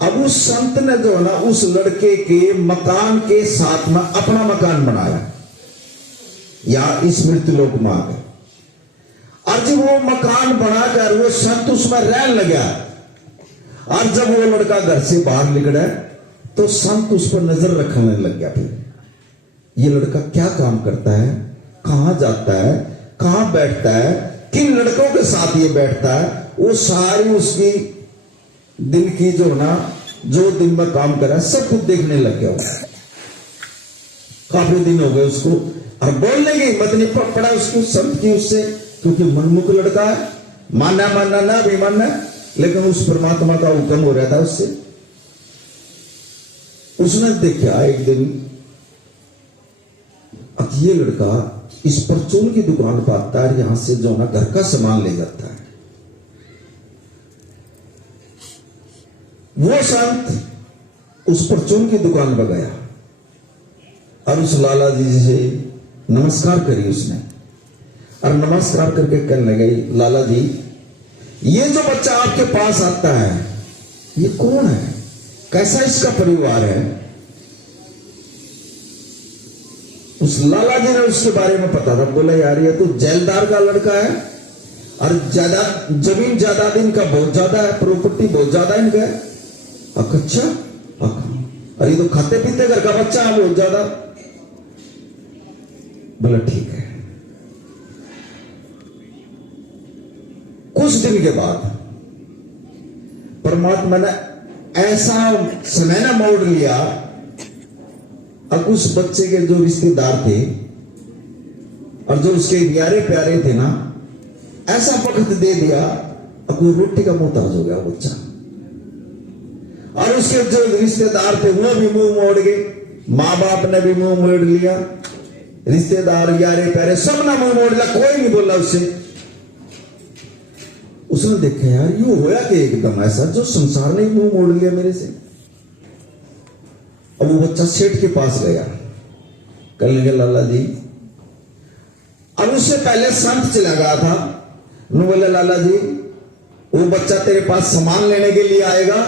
अब उस संत ने जो है ना उस लड़के के मकान के साथ में अपना मकान बनाया, या इस मृत्यु लोक में आ गए। और जब वो मकान बनाकर वो संत उसमें रहने लगा, और जब वो लड़का घर से बाहर निकला तो संत उस पर नजर रखने लग गया। फिर ये लड़का क्या काम करता है, कहां जाता है, कहां बैठता है, किन लड़कों के साथ ये बैठता है, वो सारी उसकी दिन की जो ना जो दिन में काम कर रहा है सब कुछ देखने लग गया। काफी दिन हो गए उसको, और बोलने की हिम्मत नहीं पड़ा उसको संत की उससे, क्योंकि मनमुख लड़का है, मानना मानना ना भी मानना, लेकिन उस परमात्मा का हुक्म हो रहा था उससे। उसने देखा एक दिन अब ये लड़का इस परचून की दुकान पर आता है, यहां से जो ना घर का सामान ले जाता है। वो संत उस परचून की दुकान पर गया और उस लाला जी से नमस्कार करी उसने, और नमस्कार करके कहने लगी लाला जी ये जो बच्चा आपके पास आता है ये कौन है, कैसा इसका परिवार है। उस लाला जी ने उसके बारे में पता था, बोला यार ये तो जेलदार का लड़का है, और ज्यादा जमीन जायदाद इनका बहुत ज्यादा है, प्रॉपर्टी बहुत ज्यादा इनका है। अच्छा अरे तो खाते पीते घर का बच्चा है बहुत ज्यादा। बोला ठीक है। कुछ दिन के बाद परमात्मा ने ऐसा सुनहरा मोड़ लिया, अब उस बच्चे के जो रिश्तेदार थे और जो उसके प्यारे प्यारे थे ना, ऐसा वक्त दे दिया, अब वो रोटी का मोहताज हो गया बच्चा। और उसके जो रिश्तेदार थे वो भी मुंह मोड़ गए, माँ बाप ने भी मुंह मोड़ लिया, रिश्तेदार प्यारे प्यारे सब ना मुंह मोड़ लिया, कोई नहीं बोला उससे। उसने देखा यार यू होया कि एकदम ऐसा जो संसार ने मुंह मोड़ लिया मेरे से। अब वो बच्चा सेठ के पास गया, कहने लगे लाला जी, अब उससे पहले संत चला गया था, उन्होंने बोले लाला जी वो बच्चा तेरे पास सामान लेने के लिए आएगा,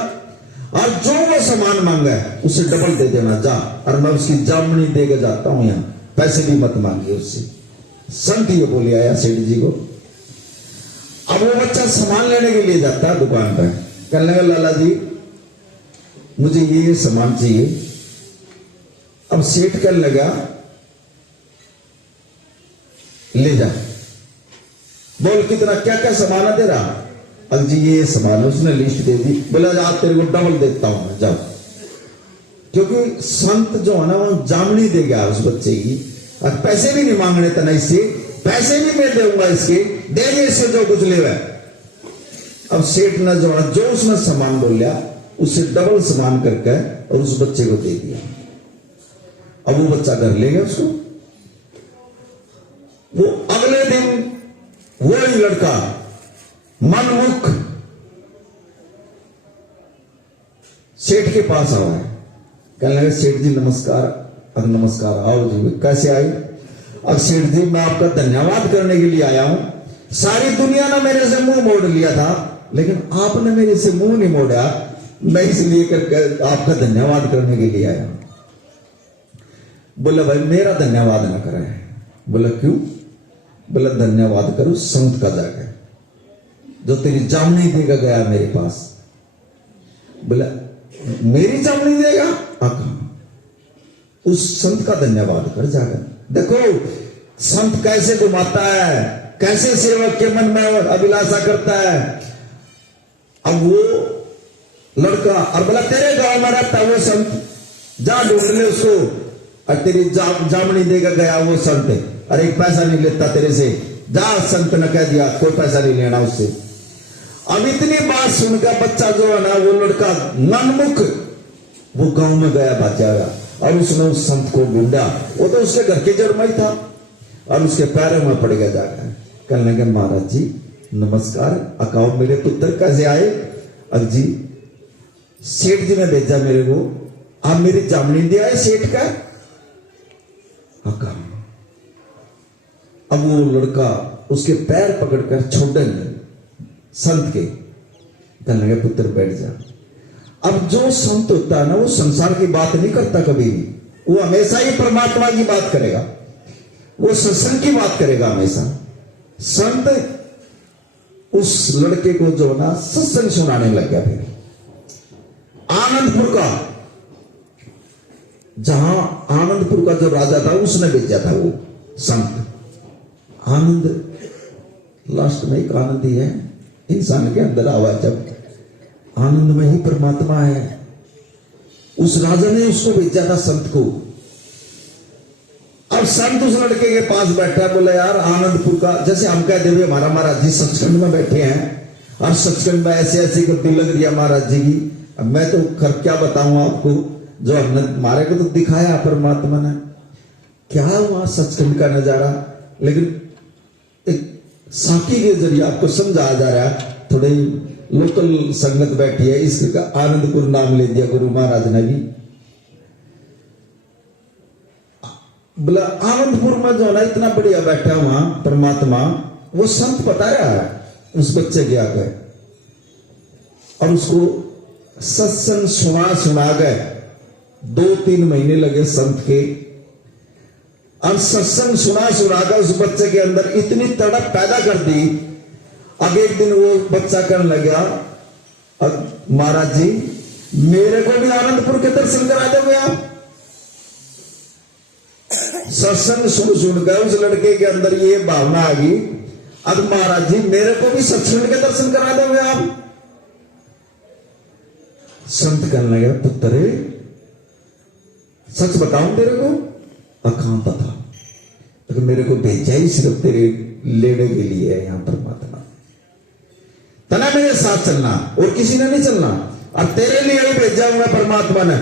और जो वो सामान मांगा है उसे डबल दे देना जा, और मैं उसकी जामनी देकर जाता हूं, यहां पैसे भी मत मांगिए उससे। संत ये बोले आया सेठ जी को। अब वो बच्चा सामान लेने के लिए जाता है दुकान पर, कहने लगा लाला जी मुझे ये सामान चाहिए। अब सेठ कहने लगा ले जा, बोल कितना क्या क्या सामान है तेरा। अब जी ये सामान, उसने लिस्ट दे दी, बोला जा तेरे को डबल देता हूं मैं, जाओ। क्योंकि संत जो है ना वो जामनी दे गया उस बच्चे की, और पैसे भी नहीं मांगने तना इससे, पैसे भी मैं दूंगा इसके, दे दे इससे जो कुछ ले। अब सेठ ने जो उसने सामान बोलिया उससे डबल सामान करके और उस बच्चे को दे दिया। अब वो बच्चा घर ले गया उसको। वो अगले दिन वही लड़का मनमुख सेठ के पास आया है। कहने लगे सेठ जी नमस्कार। अब नमस्कार, आओ जी, कैसे आई? अब सेठ जी मैं आपका धन्यवाद करने के लिए आया हूं। सारी दुनिया ने मेरे से मुंह मोड़ लिया था, लेकिन आपने मेरे से मुंह नहीं मोड़ा। मैं इसलिए करके आपका धन्यवाद करने के लिए आया हूं। बोला भाई मेरा धन्यवाद ना करें। बोला क्यों? बोला धन्यवाद करो संत का जाकर, जो तेरी जामनी देगा गया मेरे पास। बोला मेरी जामनी देगा? आका उस संत का धन्यवाद कर जाकर। देखो संत कैसे घुमाता है, कैसे सेवक के मन में अभिलाषा करता है। अब वो लड़का और बोला तेरे गांव में रहता वो संत, जा ढूंढ ले उसको, और तेरी जामनी देगा गया वो संत। अरे एक पैसा नहीं लेता तेरे से, जा। संत ने कह दिया कोई पैसा नहीं लेना उससे। अब इतनी बात सुनकर बच्चा जो है ना, वो लड़का मनमुख वो गांव में गया, भाजा गया और उसने उस संत को ढूंढा। वो तो उसके घर के जड़ में ही था और उसके पैरों में पड़ गया जाकर। कहने लगे महाराज जी नमस्कार, अकाउ मेरे पुत्र कैसे आए? अब जी सेठ जी ने भेजा मेरे को, आप मेरी जामनी दे आए सेठ का? अका अब वो लड़का उसके पैर पकड़कर छोड़ेंगे संत के। कहने लगे पुत्र बैठ जा। अब जो संत होता है ना, वो संसार की बात नहीं करता कभी भी, वो हमेशा ही परमात्मा की बात करेगा, वो सत्संग की बात करेगा हमेशा। संत उस लड़के को जो ना सत्संग सुनाने लग गया। फिर आनंदपुर का, जहां आनंदपुर का जो राजा था उसने भेजा था वो संत। आनंद लास्ट में एक आनंद ही है इंसान के अंदर आवाज, जब आनंद में ही परमात्मा है। उस राजा ने उसको भेजा था संत को। अब संत उस लड़के के पास बैठा, बोला यार आनंदपुर का, जैसे हम कह देवे हमारा महाराज जी सचखंड में बैठे हैं और सचखंड में ऐसे ऐसी गद्दी लग रही है महाराज जी की। अब मैं तो कर क्या बताऊं आपको, जो हमने हमारे को तो दिखाया परमात्मा ने, क्या वहां सचखंड का नजारा। लेकिन एक साकी के जरिए आपको समझाया जा रहा है। थोड़े लोकल संगत बैठी है, इसका आनंदपुर नाम ले दिया गुरु महाराज ने भी। बोला आनंदपुर में जो ना इतना बढ़िया बैठा वहां परमात्मा, वो संत बता रहा है उस बच्चे के आगे, और उसको सत्संग सुना गए। 2-3 महीने लगे संत के, और सत्संग सुना कर उस बच्चे के अंदर इतनी तड़प पैदा कर दी। अब एक दिन वो बच्चा कहने लगा महाराज जी मेरे को भी आनंदपुर के दर्शन करा दोगे आप? सत्संग सुनकर उस लड़के के अंदर ये भावना आ गई, अब महाराज जी मेरे को भी सत्संग के दर्शन करा दोगे आप? संत कहने लगा पुत्र सच बताऊं तेरे को? अखां बता। तो मेरे को भेजा ही सिर्फ तेरे लेने के लिए है, यहां परमात्मा तना मेरे साथ चलना और किसी ने नहीं चलना, और तेरे लिए ही भेजा हुआ परमात्मा ने।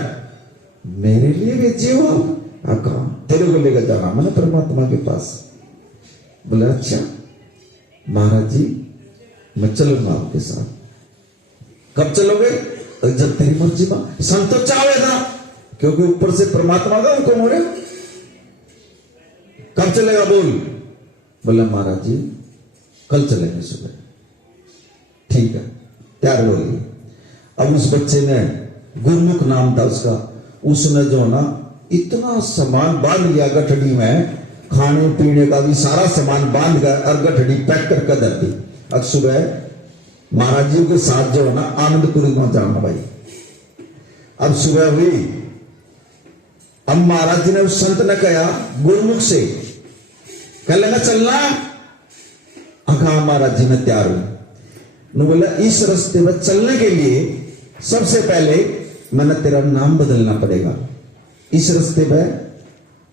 मेरे लिए भेजे हो आप? कहा तेरे को लेकर जाना मैंने परमात्मा के पास। बोले अच्छा महाराज जी मैं चलूंगा आपके साथ। कब चलोगे? जब तेरी मर्जी बा। संत तो चाहे था, क्योंकि ऊपर से परमात्मा का हुक्म हो रहे। कब चलेगा बोल? बोला महाराज जी कल चलेंगे सुबह। ठीक है तैयार हो गई। अब उस बच्चे ने, गुरमुख नाम था उसका, उसने जो ना इतना सामान बांध लिया गठड़ी में, खाने पीने का भी सारा सामान बांध कर और गठड़ी पैक करके दे दी। अब सुबह महाराज जी के साथ जो है ना आनंदपुर में जाना भाई। अब सुबह हुई, अब महाराज जी ने उस संत ने कहा गुरमुख से, कह लगा चलना? हाँ महाराज जी ने तैयार हुई। ने बोला इस रास्ते में चलने के लिए सबसे पहले मैंने तेरा नाम बदलना पड़ेगा। इस रास्ते पे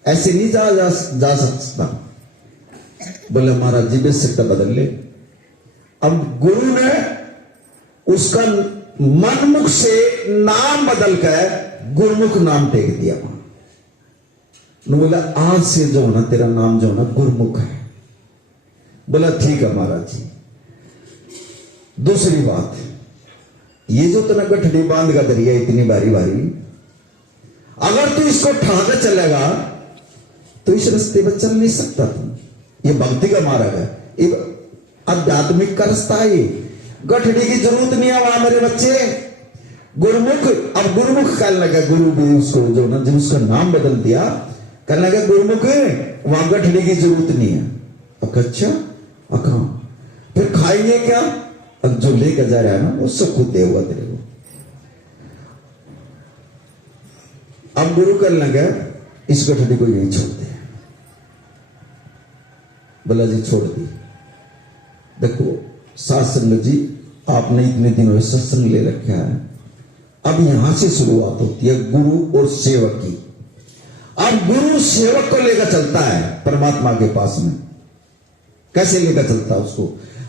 ऐसे नहीं जा सकता। बोले महाराज जी बेसिक बदल ले। अब गुरु ने उसका मनमुख से नाम बदल कर गुरुमुख नाम टेक दिया। बोला आज से जो ना तेरा नाम जो ना गुरुमुख है। बोला ठीक है महाराज जी। दूसरी बात, ये जो तना गठड़ी बांध का दरिया इतनी बारी बारी, अगर तू इसको ठाकर चलेगा तो इस रास्ते पर चल नहीं सकता तू। ये भक्ति का मार्ग है, ये आध्यात्मिक का रास्ता है। ये गठड़ी की जरूरत नहीं है वहां मेरे बच्चे। गुरुमुख, अब गुरुमुख कहने लगा, गुरु भी उसको जो ना जब उसका नाम बदल दिया कहने लगा गुरुमुख वहां गठड़ी की जरूरत नहीं है। अच्छा अका फिर खाएंगे क्या? अब जो लेकर जा रहा है ना वो सब खुद दे हुआ तेरे को। अब गुरु कहने लगा इस गठड़ी को यही छोड़ दे। बोला जी छोड़ दी। देखो सात संगत जी, आपने इतने दिनों से सत्संग ले रखा है, अब यहां से शुरुआत होती है गुरु और सेवक की। अब गुरु सेवक को लेकर चलता है परमात्मा के पास में। कैसे लेकर चलता है उसको?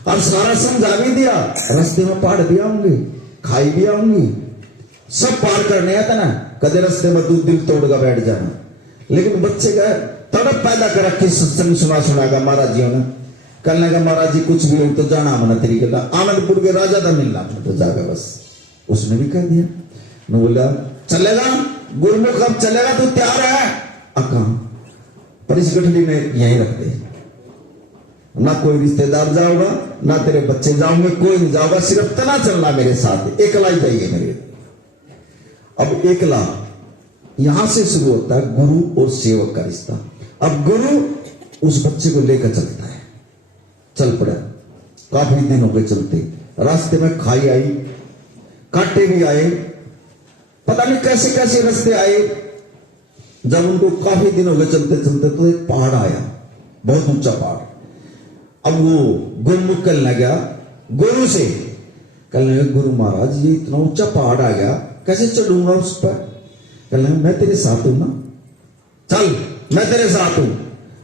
अब सारा समझा भी दिया, रास्ते में पहाड़ भी आऊंगी, खाई भी आऊंगी, सब पार करने आता ना। कदे रास्ते में दूध दिल तोड़ कर बैठ जाना। लेकिन बच्चे का तड़प पैदा कर रखी सत्संग सुनागा महाराज जी ने। कहने लगा महाराज जी कुछ भी हो तो जाना मना तेरी गला, आनंदपुर के राजा था मिलना तो जाएगा बस। उसने भी कह दिया। न बोला चलेगा गुरुमुख, अब चलेगा तू तैयार है? अका पर इस गठड़ी में यहीं रखते, ना कोई रिश्तेदार जाओगा ना तेरे बच्चे जाओगे, कोई नहीं जाओगा, सिर्फ तना चलना मेरे साथ, एकला ही जाइए मेरे। अब एकला यहां से शुरू होता है गुरु और सेवक का रिश्ता। अब गुरु उस बच्चे को लेकर चलता है, चल पड़ा। काफी दिन हो गए चलते, रास्ते में खाई आई, कांटे भी आए, पता नहीं कैसे कैसे रास्ते आए। जब उनको काफी दिन हो गए चलते चलते तो एक पहाड़ आया, बहुत ऊंचा पहाड़। अब वो गुरुमुख कहने लगा गुरु से, कहने लगा गुरु महाराज ये इतना ऊंचा पहाड़ आ गया, कैसे चढ़ूंगा उस पर? कहने लगा मैं तेरे साथ हूं ना, चल मैं तेरे साथ हूं।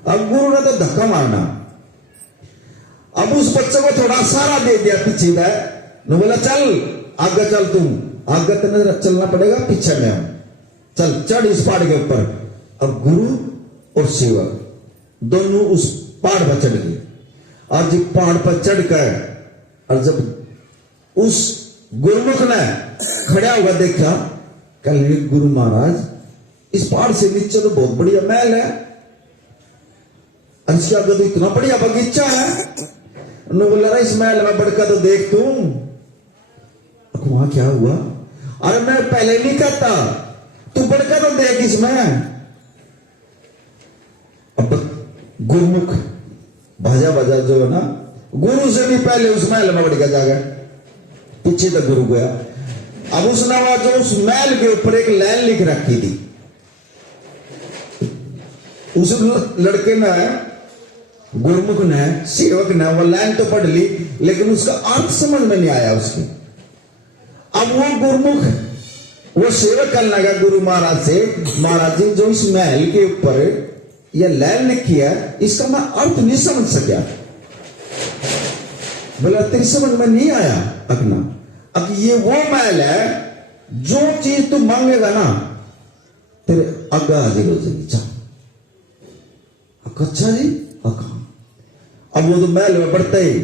अब गुरु ने तो धक्का मारना। अब उस बच्चे को थोड़ा सारा दे दिया पीछे का, न बोला चल आगे चल, तुम आगे तेरे चलना पड़ेगा, पीछे में हम चल, चढ़ इस पहाड़ के ऊपर। अब गुरु और सेवक दोनों उस पहाड़ पर चढ़ गए। और जब पहाड़ पर चढ़कर और जब उस गुरुमुख ने खड़ा हुआ देखा, कहने गुरु महाराज इस पहाड़ से नीचे तो बहुत बढ़िया महल है, इसके आगे तो इतना बढ़िया बगीचा है। उन्होंने बोला इस महल में बढ़कर तो देख तुम। वहां क्या हुआ? अरे मैं पहले नहीं कहता, तू बढ़कर तो देख इसमें। अब गुरुमुख भाजा भाजा जो है ना, गुरु से भी पहले उस महल में बढ़ गया जाएगा, पीछे तक गुरु गया। अब उसने वहां जो उस महल के ऊपर एक लाइन लिख रखी थी, उस लड़के ने, गुरुमुख ने, सेवक ने वो लाइन तो पढ़ ली, लेकिन उसका अर्थ समझ में नहीं आया उसकी। अब वो गुरुमुख वो सेवक करने लगा गुरु महाराज से, महाराज जी जो इस महल के ऊपर यह लाइन लिखी है इसका मैं अर्थ नहीं समझ सका। बोला तेरी समझ में नहीं आया अपना? अब ये वो महल है जो चीज तू मांगेगा ना तेरे आगे हाजिर हो जाएगी। जा अच्छा जी अका। अब वो तो महल में बढ़ते ही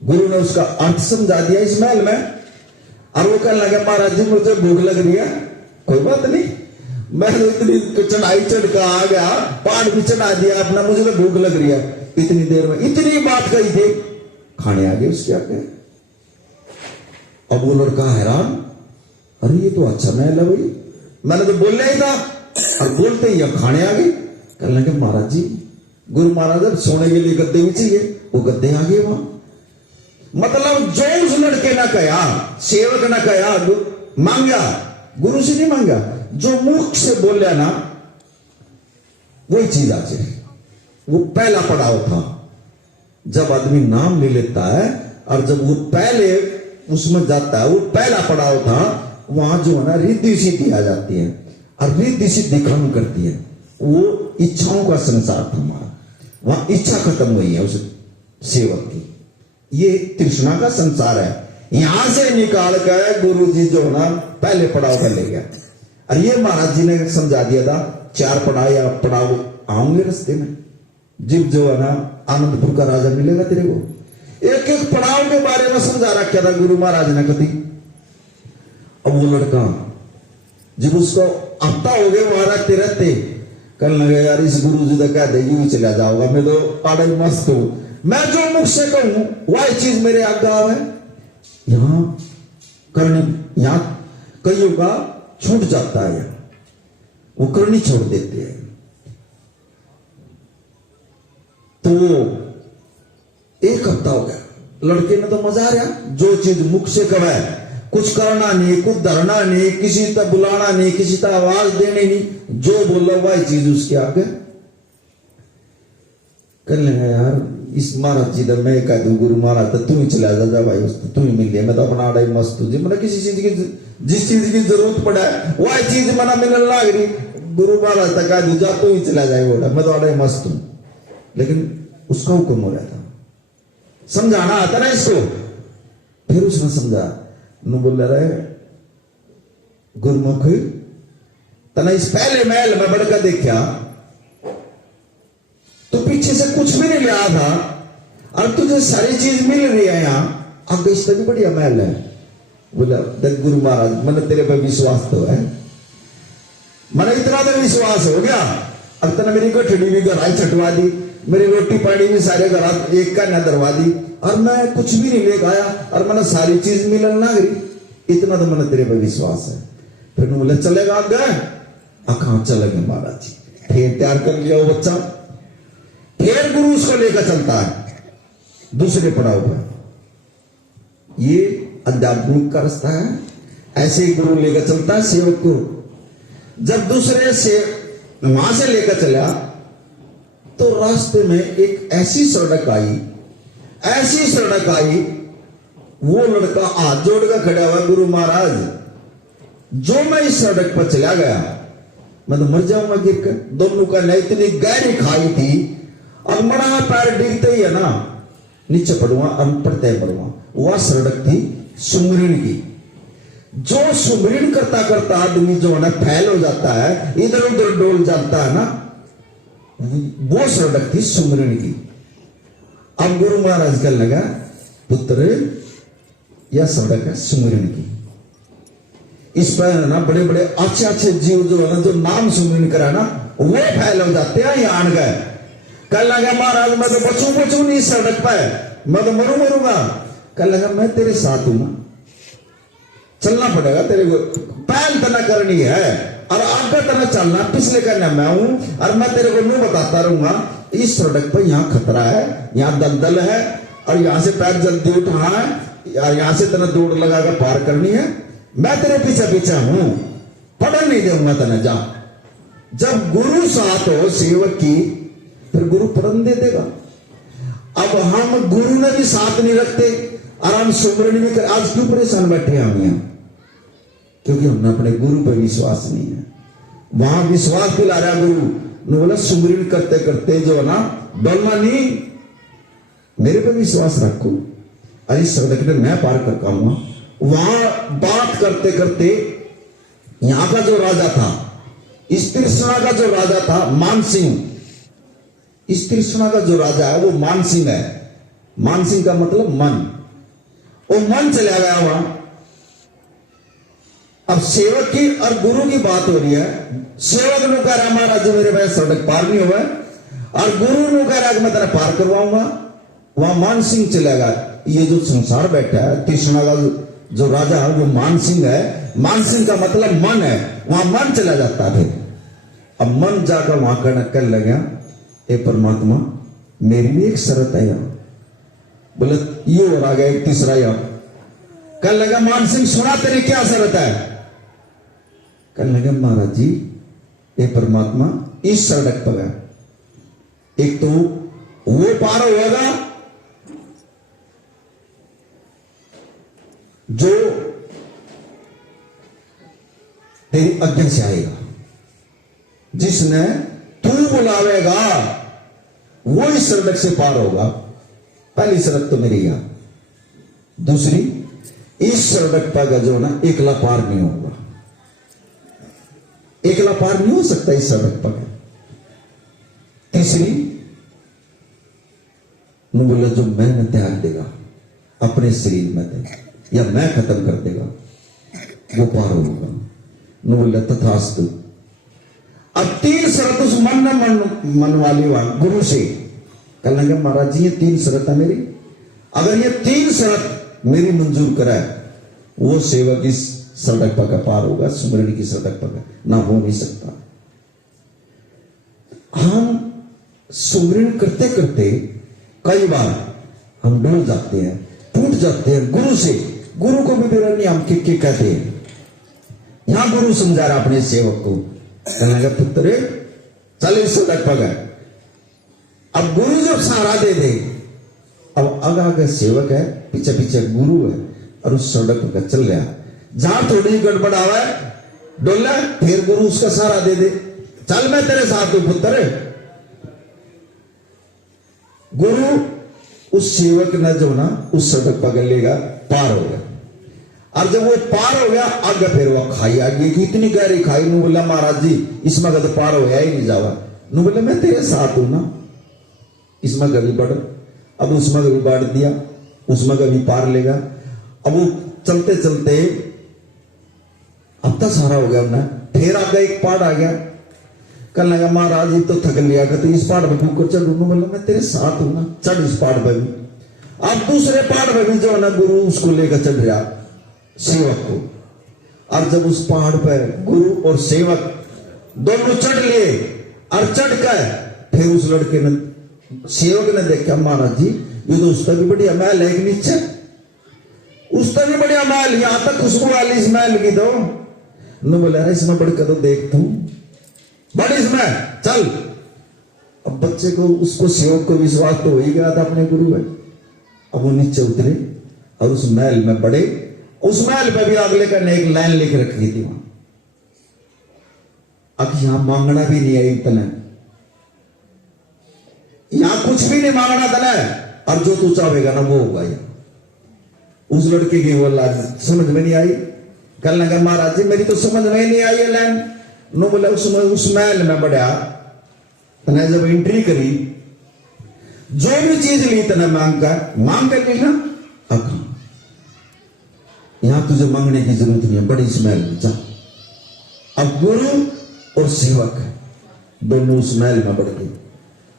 गुरु ने उसका अर्थ समझा दिया इस महल में। और वो कहने लगा महाराज जी मुझे भूख लग रही है। कोई बात नहीं, मैं तो इतनी चढ़ाई चढ़ कर आ गया, पहाड़ भी चढ़ा दिया अपना, मुझे तो भूख लग रही है। इतनी देर में इतनी बात कही थी, खाने आ गए उसके आगे। अब वो लड़का हैरान, अरे ये तो अच्छा महल है भाई, मैंने तो बोलना ही था, और बोलते ही अब खाने आ गए। कहने लगे महाराज जी, गुरु महाराज अब सोने के लिए गद्दे भी चाहिए, वो गद्दे आ गए वहां। मतलब जो उस लड़के ने कहा, सेवक ने कहा, मांगा, गुरु से नहीं मांगा, जो मुख से बोलिया ना वही चीज आ जाए। वो पहला पड़ाव था। जब आदमी नाम ले लेता है और जब वो पहले उसमें जाता है, वो पहला पड़ाव था। वहां जो है ना रिद्धि सिद्धि आ जाती है, और रिद्धि सिद्धि काम करती है। वो इच्छाओं का संसार था हमारा, वहां इच्छा खत्म हुई है उस सेवक की। ये तृष्णा का संसार है। यहां से निकाल कर गुरु जी जो ना पहले पड़ाव कर ले गया। और ये महाराज जी ने समझा दिया था 4 पड़ाव या पड़ाव आऊंगे रास्ते में, जब जो है ना आनंदपुर का राजा मिलेगा तेरे को। एक एक पड़ाव के बारे में समझा रखा था गुरु महाराज ने कभी। अब वो लड़का जब उसको आता हो गया वहां रहते रहते कल लगे यार इस गुरु जी का कह दे यूं चला जाओगा, मैं तो आड़ा ही मस्त हूं, मैं जो मुख से कहूं वही चीज मेरे आगे है। यहां करनी यहां कईयों का छूट जाता है, वो करनी छोड़ देते हैं। तो एक हफ्ता हो गया, लड़के ने तो मजा आ रहा, जो चीज मुख से कहे कुछ करना नहीं, कुछ धरना नहीं, किसी तक बुलाना नहीं, किसी तक आवाज देनी नहीं, जो बोला वही चीज उसके आगे कर लेंगे। यार इस महाराज जी मैं कह दू गुरु महाराज तो तू ही चला जा भाई, तू ही मिल लिया, मैं तो अपना आड़ा ही मस्त हूं जी। मैंने किसी चीज की जिस चीज की जरूरत पड़ा है वही चीज मना मिलने लग रही, गुरु महाराज तक कह दू जा तू ही चला जाए बोला, मैं तो आड़ा ही मस्त हूं। लेकिन उसका हुक्म हो रहा था, समझाना आता ना इसको। फिर उसने समझा नु बोल रहे गुरुमुख तना इस पहले महल में बढ़कर देखा तो पीछे से कुछ भी नहीं लिया था और तुझे सारी चीज मिल रही है यहां, आगे इससे भी बढ़िया महल है। बोला देख गुरु महाराज मैंने तेरे पर विश्वास तो है, मैंने इतना तो विश्वास हो गया। अब तने मेरी गठड़ी भी घर छटवा दी, मेरी रोटी पानी भी सारे घर एक का न दरवा दी, और मैं कुछ भी नहीं लेकर आया और मैंने सारी चीज मिलन ना गई, इतना तो मैंने तेरे पर विश्वास है। फिर बोले चलेगा आप गए, कहां चलेंगे महाराज जी। फिर तैयार कर लिया वो बच्चा, फिर गुरु उसको लेकर चलता है दूसरे पड़ाव पर। ये आध्यात्मिक का रास्ता है, ऐसे ही गुरु लेकर चलता है सेवक को। जब दूसरे से वहां से लेकर चला तो रास्ते में एक ऐसी सड़क आई, ऐसी सड़क आई, वो लड़का हाथ जोड़कर खड़ा हुआ, गुरु महाराज जो मैं इस सड़क पर चला गया मैं तो मर जाऊंगा गिर कर। दोनों का नहीं इतनी गहरी खाई थी और मरा पैर डिगते ही है ना नीचे पड़ूंगा और पड़ते पड़ूंगा। वह सड़क थी सुमरण की। जो सुमरण करता करता आदमी जो है ना फैल हो जाता है, इधर उधर डोल जाता है ना, वो सड़क थी सुमरण की। अब गुरु महाराज कहने लगा पुत्र यह सड़क है सुमरण की, इस पर ना बड़े बड़े अच्छे अच्छे जीव जो है ना जो नाम सुमरण करा ना वो फैल हो जाते हैं यहाँ आन गए। कल लगा महाराज मैं तो बचू नहीं इस सड़क पर, मैं तो मरूंगा। कल लगा मैं तेरे साथ हूं ना, चलना पड़ेगा तेरे को, पहल तना करनी है और आगे तना चलना, पिछले करना मैं हूं और मैं तेरे को नहीं बताता रहूंगा इस सड़क पर यहाँ खतरा है, यहाँ दलदल है और यहाँ से पैर जल्दी उठाना है, यहाँ से तना दौड़ लगाकर पार करनी है, मैं तेरे पीछे पीछे हूं, पढ़ नहीं दूंगा तना जा। जब गुरु साथ हो सेवक की फिर गुरु पढ़न दे देगा। अब हम गुरु ने भी साथ नहीं रखते और हम सुमरण भी कर, आज क्यों परेशान बैठे हम यहां, क्योंकि हमने अपने गुरु पर विश्वास नहीं है। वहां विश्वास दिला रहा गुरु ने, बोला सुमरण करते करते जो है ना डरना नहीं, मेरे पर विश्वास रखो और इस सड़क में मैं पार कर पाऊंगा। वहां बात करते करते यहां का जो राजा था, इस तृष्णा का जो राजा था मानसिंह, इस तृष्णा का जो राजा है वो मानसिंह है। मानसिंह का मतलब मन, वो मन चला गया वहां। अब सेवक की और गुरु की बात हो रही है। सेवक ने कह रहा महाराज मेरे भाई सड़क पार नहीं हुआ, और गुरु ने कह रहा कि मैं तेरा पार करवाऊंगा। वहां मानसिंह चलेगा। ये जो संसार बैठा है तृष्णा का जो राजा है वो मानसिंह है। मानसिंह का मतलब मन है, वहां मन चला जाता है। अब मन जाकर वहां कर लगा ए परमात्मा मेरी भी एक शर्त है यहां। बोले ये और आ गया एक तीसरा यहां। कल लगा मानसिंह सुना तेरी क्या शर्त है? कल लगा महाराज जी ए परमात्मा इस सड़क पर है, एक तो वो पार होगा जो तेरी आज्ञा से आएगा, जिसने तू बुलावेगा वो इस सड़क से पार होगा। पहली सड़क तो मेरी याद, दूसरी इस सड़क पर जो ना एकला पार नहीं होगा, एकला पार नहीं हो सकता इस सड़क पर। तीसरी न बोले जो मैं न त्याग देगा अपने शरीर में दे या मैं खत्म कर देगा वो पार होगा। न बोले तथास्तु। अब 3 शर्त उस मन वाली गुरु से कहने लगे महाराज जी ये 3 शर्त है मेरी, अगर ये 3 शर्त मेरी मंजूर कराए वो सेवक इस सड़क पर पार होगा, सुमरण की सड़क पर ना हो नहीं सकता। हम सुमरण करते करते कई बार हम डूब जाते हैं, टूट जाते हैं गुरु से। गुरु को भी मेरा नहीं हम के कहते हैं। यहां गुरु समझा रहा अपने सेवक को, कहने लगा पुत्र चल इस सड़क पर गए। अब गुरु जब सहारा दे दे, अब आगे सेवक है, पीछे पीछे गुरु है और उस सड़क पर चल रहा। जहां थोड़ी गड़बड़ आवा डोला फिर गुरु उसका सहारा दे दे, चल मैं तेरे साथ हूं पुत्र। गुरु उस सेवक ने जो ना उस सड़क पर लेगा, पार हो गया। और जब वो पार हो गया आगे फिर वो खाई आ गई, इतनी गहरी खाई। नु बोला महाराज जी इसमें तो पार हो गया ही नहीं जावा। नु बोला मैं तेरे साथ हूं ना, इसमें कभी बढ़। अब उसमें कभी बांट दिया, उसमें कभी पार लेगा। अब वो चलते चलते अब तक सारा हो गया ना, फिर आगे एक पहाड़ आ गया। कहने लगा महाराज जी तो थक लिया तो इस पहाड़ पर को चढ़। बोला मैं तेरे साथ हूं ना, चढ़ इस पहाड़ पर भी। अब दूसरे पहाड़ पर भी जो है ना गुरु उसको लेकर चढ़ रहा सेवक को। और जब उस पहाड़ पर गुरु और सेवक दोनों चढ़ लिए और चढ़कर फिर उस लड़के ने सेवक ने देखा महाराज जी ये तो उसका भी बढ़िया महल है नीचे, उसका भी बढ़िया महल, यहां तक खुशबू वाली इस महल की तो। नु बोला इसमें बढ़कर तो देख तू बड़ी इसमें चल। अब बच्चे को उसको सेवक को विश्वास तो हो ही गया था अपने गुरु है। अब वो नीचे उतरे और उस महल में बढ़े। उस महल पे भी अगले करने एक लाइन लिख रखी थी वहां, अब यहां मांगना भी नहीं है इतना, यहां कुछ भी नहीं मांगना था ना, और जो तू चाहेगा ना वो होगा। उस लड़के की वो समझ में नहीं आई। कहने लगा महाराज जी मेरी तो समझ में ही नहीं आई है लाइन। नो बोला उस महल में बढ़ा तने जब एंट्री करी जो भी चीज ली तने मांग कर ली ना। अब यहां तुझे मांगने की जरूरत नहीं है, बड़ी इस महल में जा। अब गुरु और सेवक दोनों उस महल में बढ़ गए,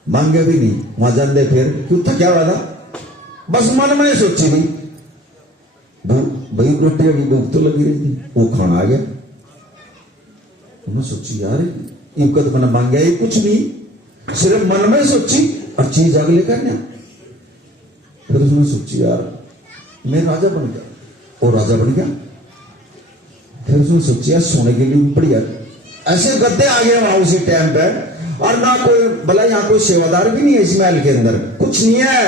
मांगे भी नहीं। वहां जाने फिर क्यों था क्या वादा, बस मन में सोची थी भाई रोटी की भूख तो लगी रही थी, वो खाना आ गया। उन्होंने सोची यार इनका तो मैंने मांगा ही कुछ नहीं, सिर्फ मन में सोची और चीज अगले करना। फिर उसने सोची यार मैं राजा बन गया, और राजा बन गया। फिर उसने सोची यार सोने के लिए बढ़िया ऐसे गद्दे आ गए वहां उसी टाइम पे, और ना कोई भला यहाँ कोई सेवादार भी नहीं है इस महल के अंदर, कुछ नहीं है,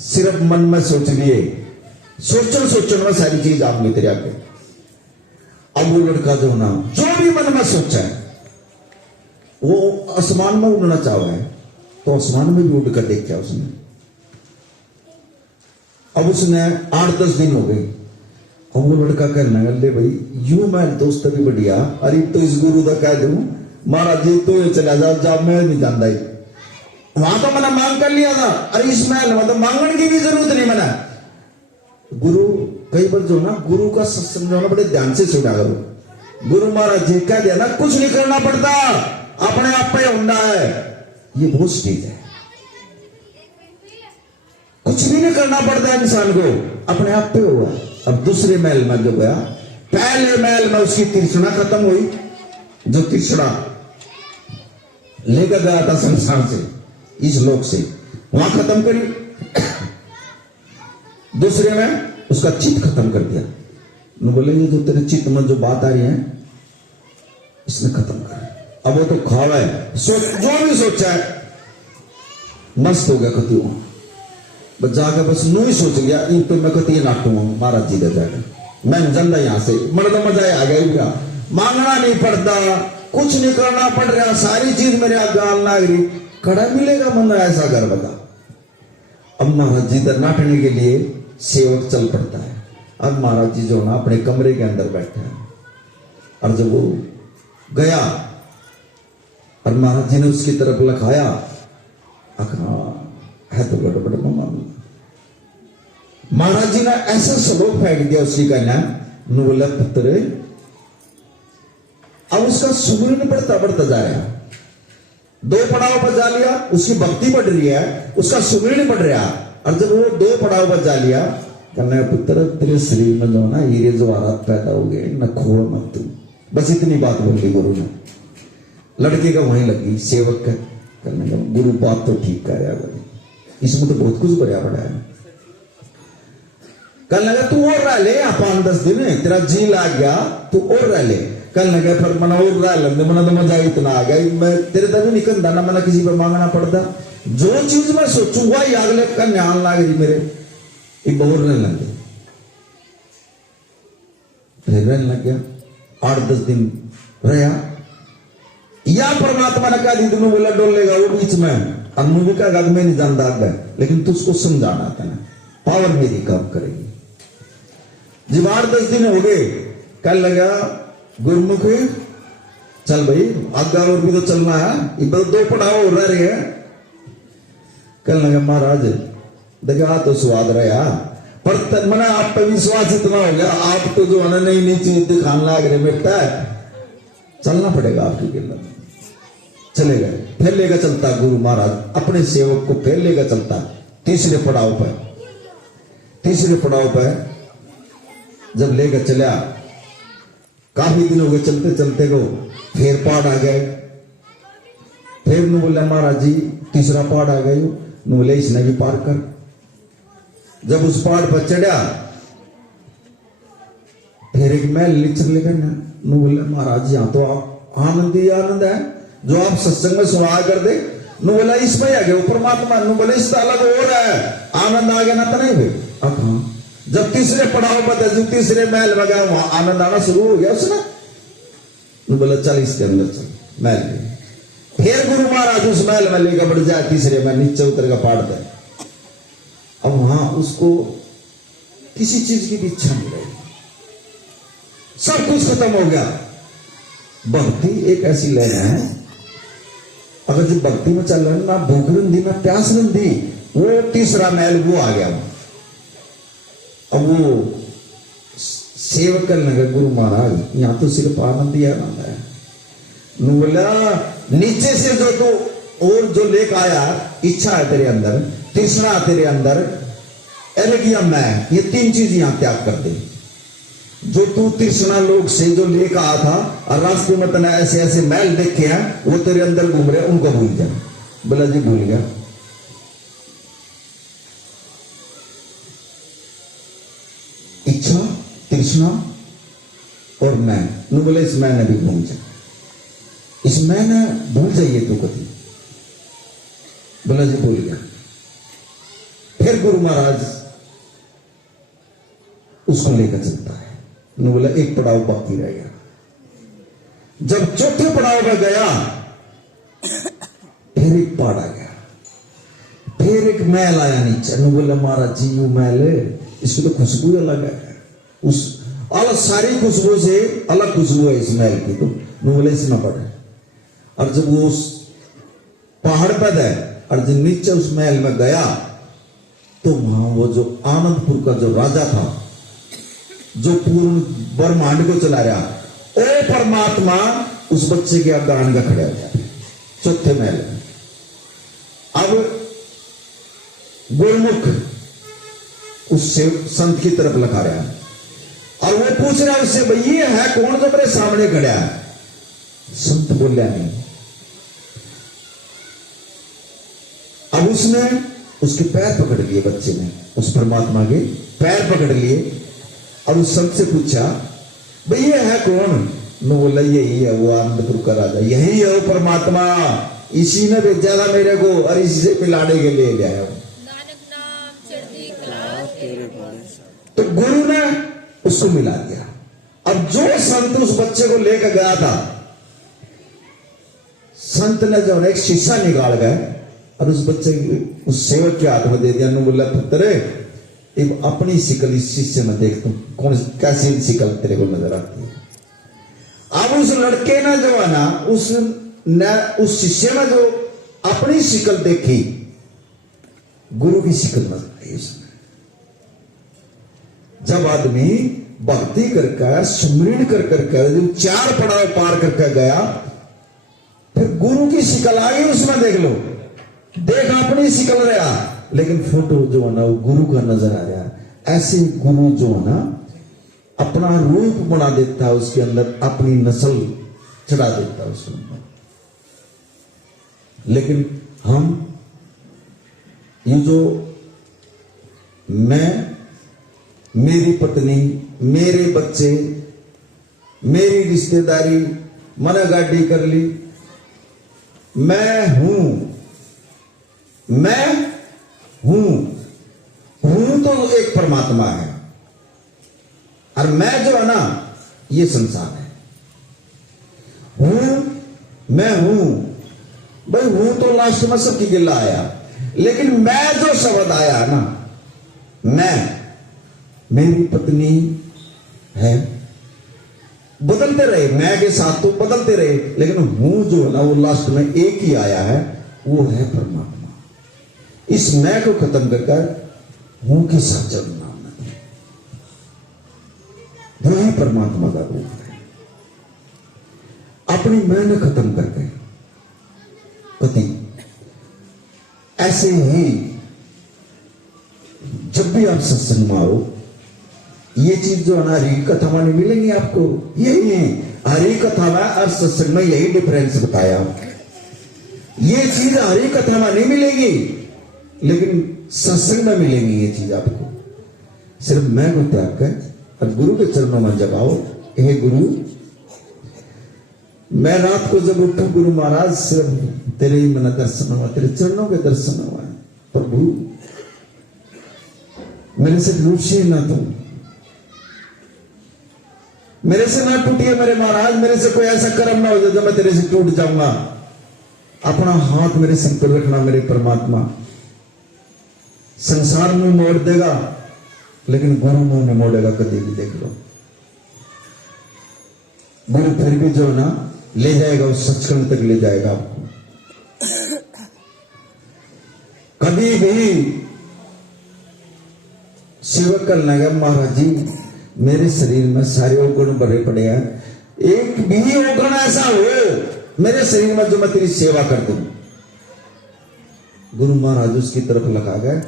सिर्फ मन में सोच लिए। सोचन में सारी चीज आप में तेरे आगे। अब वो लड़का जो ना जो भी मन में सोचा है वो आसमान में उड़ना चाहा है तो आसमान में भी उड़ कर देखा उसने। अब उसने 8-10 दिन हो गए। अब वो लड़का कहने लगे भाई यूं महल तो उससे भी बढ़िया, अरे तो इस गुरु का कह दूं महाराज जी तो ये चला जाओ, जब मैं नहीं जानता ही वहां तो मैंने मांग कर लिया था, अरे इस महल में तो मांगने की भी जरूरत नहीं। मैंने गुरु कई बार जो ना गुरु का समझाना बड़े ध्यान से सुना करो। गुरु महाराज जी कह दिया ना कुछ नहीं करना पड़ता, अपने आप पे होना है, ये बहुत स्टेज है। कुछ भी नहीं करना पड़ता इंसान को, अपने आप पे होगा। अब दूसरे महल में जो गया, पहले महल में उसकी तृष्णा खत्म हुई, जो तृष्णा लेकर गया था संसार से इस लोक से, वहां खत्म करी। दूसरे में उसका चित्त खत्म कर दिया। बोले ये जो तेरे चित्त में जो बात आ रही है इसने खत्म कर। अब वो तो खावा है, जो भी सोचा है मस्त हो गया कति बस जाकर बस नू ही सोच गया इन तो मैं कति नाटूंगा महाराज जी दे जाकर मैं जंदा यहां से मतलब तो मजा आ गया। मांगना नहीं पड़ता, कुछ नहीं करना पड़ रहा, सारी चीज मेरे आगे नागरी कड़ा मिलेगा मन ऐसा घर बता। अब महाराज जी इधर नाटने के लिए सेवक चल पड़ता है। अब महाराज जी जो ना अपने कमरे के अंदर बैठे हैं, और जब वो गया और महाराज जी ने उसकी तरफ लखाया, अखा है तो गड़बड़ मामला। महाराज जी ने ऐसा श्लोक फेंक दिया उसकी कन्या ने, बोला पुत्र। अब उसका सुमिरन बढ़ता बढ़ता जा रहा है, 2 पड़ाव पर जा लिया, उसकी भक्ति बढ़ रही है, उसका सुमिरन बढ़ रहा। और जब वो 2 पड़ाव पर जा लिया, कहना पुत्र तेरे शरीर में जो ना हीरे जवाहरात पैदा हो गए, न खो मत तू। बस इतनी बात बोली गुरु ने। लड़के का वहीं लगी, सेवक का कहने लगा गुरु बात तो ठीक कह रहा है, इसमें तो बहुत कुछ बढ़िया बड़ा है। कहने लगा तू और रह ले 5-10 दिन, तेरा जी लाग गया, तू और रह ले। कहने लगा फिर मना और रह लेंगे, मना तो मजा इतना आ गया, मैं तेरे तभी निकल ना मना किसी पर मांगना पड़ता। जो चीज मैं सोचूंगा ये अगले का न्यान लाग रही मेरे, एक बोलने लगे। फिर रहने लग गया, 8-10 दिन रहा। या परमात्मा ने कहा दीदी ने बोला डोलेगा वो बीच में, अनु भी कहा मैं नहीं जानता है, लेकिन तू उसको समझाना था ना, पावर मेरी काम करेगी। जब 8-10 दिन हो गए, कल लगा गुरुमुख चल भाई आगा और भी तो चलना है, इधर 2 पड़ाव हो रहे हैं। कल लगा महाराज देखा तो स्वाद रहा, पर मना आप पे विश्वास इतना हो गया, आप तो जो है नहीं चीज दिखाने लग रहे बेटा, चलना पड़ेगा आपकी गिरना। चले गए, फिर लेकर चलता गुरु महाराज अपने सेवक को, फिर लेकर चलता तीसरे पड़ाव पर। जब लेकर चला, काफी दिन हो गए चलते चलते को, फिर पहाड़ आ गए। फिर नु बोला महाराज जी तीसरा पहाड़ आ गए, नु बोले इसने भी पार कर। जब उस पहाड़ पर चढ़ा, फिर एक महल नीचे लेकर ना, नु बोले महाराज यहाँ तो आप आनंद ही आनंद है, जो आप सत्संग में सुना कर दे। नु बोला इसमें आ गया परमात्मा, नु बोले इस अलग हो रहा है, आनंद आ गया ना तो नहीं भाई। अब जब तीसरे पड़ाव पर जो तीसरे महल में गया, वहां आनंद आना शुरू हो गया उसने। नु बोला चल इसके अंदर चल महल में। फिर गुरु महाराज उस महल में लेकर बढ़ जाए, तीसरे में नीचे उतर का पाड़ दे। अब वहां उसको किसी चीज की भी इच्छा नहीं रही, सब कुछ खत्म हो गया। भक्ति एक ऐसी लेना है, अगर जो भक्ति में चल रहा है ना, भूख रंधी ना प्यास रंधी, वो तीसरा महल वो आ गया। अब वो सेवक करने लगा गुरु महाराज यहां तो सिर्फ आनंद ही आनंद है। बोला नीचे से जो तो और जो लेकर आया, इच्छा है तेरे अंदर, तृष्णा तेरे अंदर, एलगिया मैं, ये 3 चीज यहां त्याग कर दे। जो तू तृष्णा लोग से जो लेकर आया था और रास्ते में तने ऐसे ऐसे महल देखे हैं, वो तेरे अंदर घूम रहे, उनको भूल जा। बोला जी भूल गया। इच्छा, तृष्णा और मैं, नु बोले इस मैं ने भी भूल जा, इस मैं ने भूल जाइए तू कभी। बोला जी भूल गया। फिर गुरु महाराज उसको लेकर चलता है, नु बोला एक पड़ाव बाकी रह गया। जब चौथे पड़ाव पर गया, फिर एक पहाड़ आ गया, फिर एक महल आया नीचे। नु बोला महाराज जी वो महल इसकी तो खुशबू अलग है, उस अलग सारी खुशबू से अलग खुशबू है इस महल की, तो नु बोले इसमें पड़े। और जब वो उस पहाड़ पर है और जब नीचे उस महल में गया, तो वहां वो जो आनंदपुर का जो राजा था, जो पूर्ण ब्रह्मांड को चला रहा, ओ परमात्मा उस बच्चे के आगे आने का खड़ा हो गया चौथे महल में। अब गुरुमुख उससे संत की तरफ लगा रहा है और वो पूछ रहा है उससे, भाई ये है कौन जो मेरे सामने खड़ा है? संत बोलिया नहीं। अब उसने उसके पैर पकड़ लिए, बच्चे ने उस परमात्मा के पैर पकड़ लिए और उस संत से पूछा, भाई ये है कौन? नो बोला यही है वो आनंदपुर का राजा, यही है वो परमात्मा, इसी ने भेजा था मेरे को और इसी से पिलाने के लिए ले आया। तो गुरु ने उसको मिला दिया। अब जो संत उस बच्चे को लेकर गया था, संत ने जो एक शीशा निकाल गए और उस बच्चे उस सेवक के हाथ में दे दिया, बोला पुत्र एक अपनी शिकल इस शिष्य में देख, तुम कौन कैसी शिकल तेरे को नजर आती है। अब उस लड़के ने जो है ना उस शिष्य में जो अपनी शिकल देखी, गुरु की शिकल नजर आई उसमें। जब आदमी भक्ति करके सुमरण कर करके जो 4 पड़ाव पार करके गया, फिर गुरु की शिकल आई उसमें देख लो, देख अपनी शिकल रहा, लेकिन फोटो जो है ना वो गुरु का नजर आ रहा। ऐसे गुरु जो है ना अपना रूप बना देता है, उसके अंदर अपनी नस्ल चढ़ा देता है उसके अंदर। लेकिन हम ये जो मैं, मेरी पत्नी, मेरे बच्चे, मेरी रिश्तेदारी, मैंने गाड़ी कर ली, मैं हूं तो एक परमात्मा है, और मैं जो है ना ये संसार है। मैं हूं भाई, हूं तो लास्ट में सबकी गिला आया, लेकिन मैं जो शब्द आया ना, मैं, मेरी पत्नी है, बदलते रहे, मैं के साथ तो बदलते रहे, लेकिन हूं जो है ना वो लास्ट में एक ही आया है, वो है परमात्मा। इस मैं को खत्म करके हूं के साथ चलना, वही परमात्मा का रूप है। अपनी मैं ने खत्म करके पति, ऐसे ही जब भी आप सत्संग में आओ, ये चीज जो है ना हरी कथा में नहीं मिलेंगी आपको, यही हरी कथा में और सत्संग में यही डिफरेंस बताया। ये चीज हरी कथा में नहीं मिलेगी, लेकिन सत्संग में मिलेंगी ये चीज आपको। सिर्फ मैं को त्याग कर और गुरु के चरणों में जगाओ, हे गुरु, मैं रात को जब उठू, गुरु महाराज सिर्फ तेरे ही मन दर्शन हुआ, तेरे चरणों के दर्शन हुआ। प्रभु मेरे से रूठिए ना, तुम मेरे से ना टूटिए मेरे महाराज, मेरे से कोई ऐसा कर्म ना हो जाए जो मैं तेरे से टूट जाऊंगा। अपना हाथ मेरे सिर पर रखना मेरे परमात्मा। संसार में मोड़ देगा, लेकिन गुरु मुंह नहीं मोड़ेगा कभी भी, देख लो। गुरु फिर भी जो ना ले जाएगा, उस सचखंड तक ले जाएगा आपको। कभी भी सेवक करना है, महाराज जी मेरे शरीर में सारे अवगुण भरे पड़े हैं, एक भी अवगुण ऐसा हो मेरे शरीर में जो मैं तेरी सेवा कर दूं। गुरु महाराज उसकी तरफ लगा गए।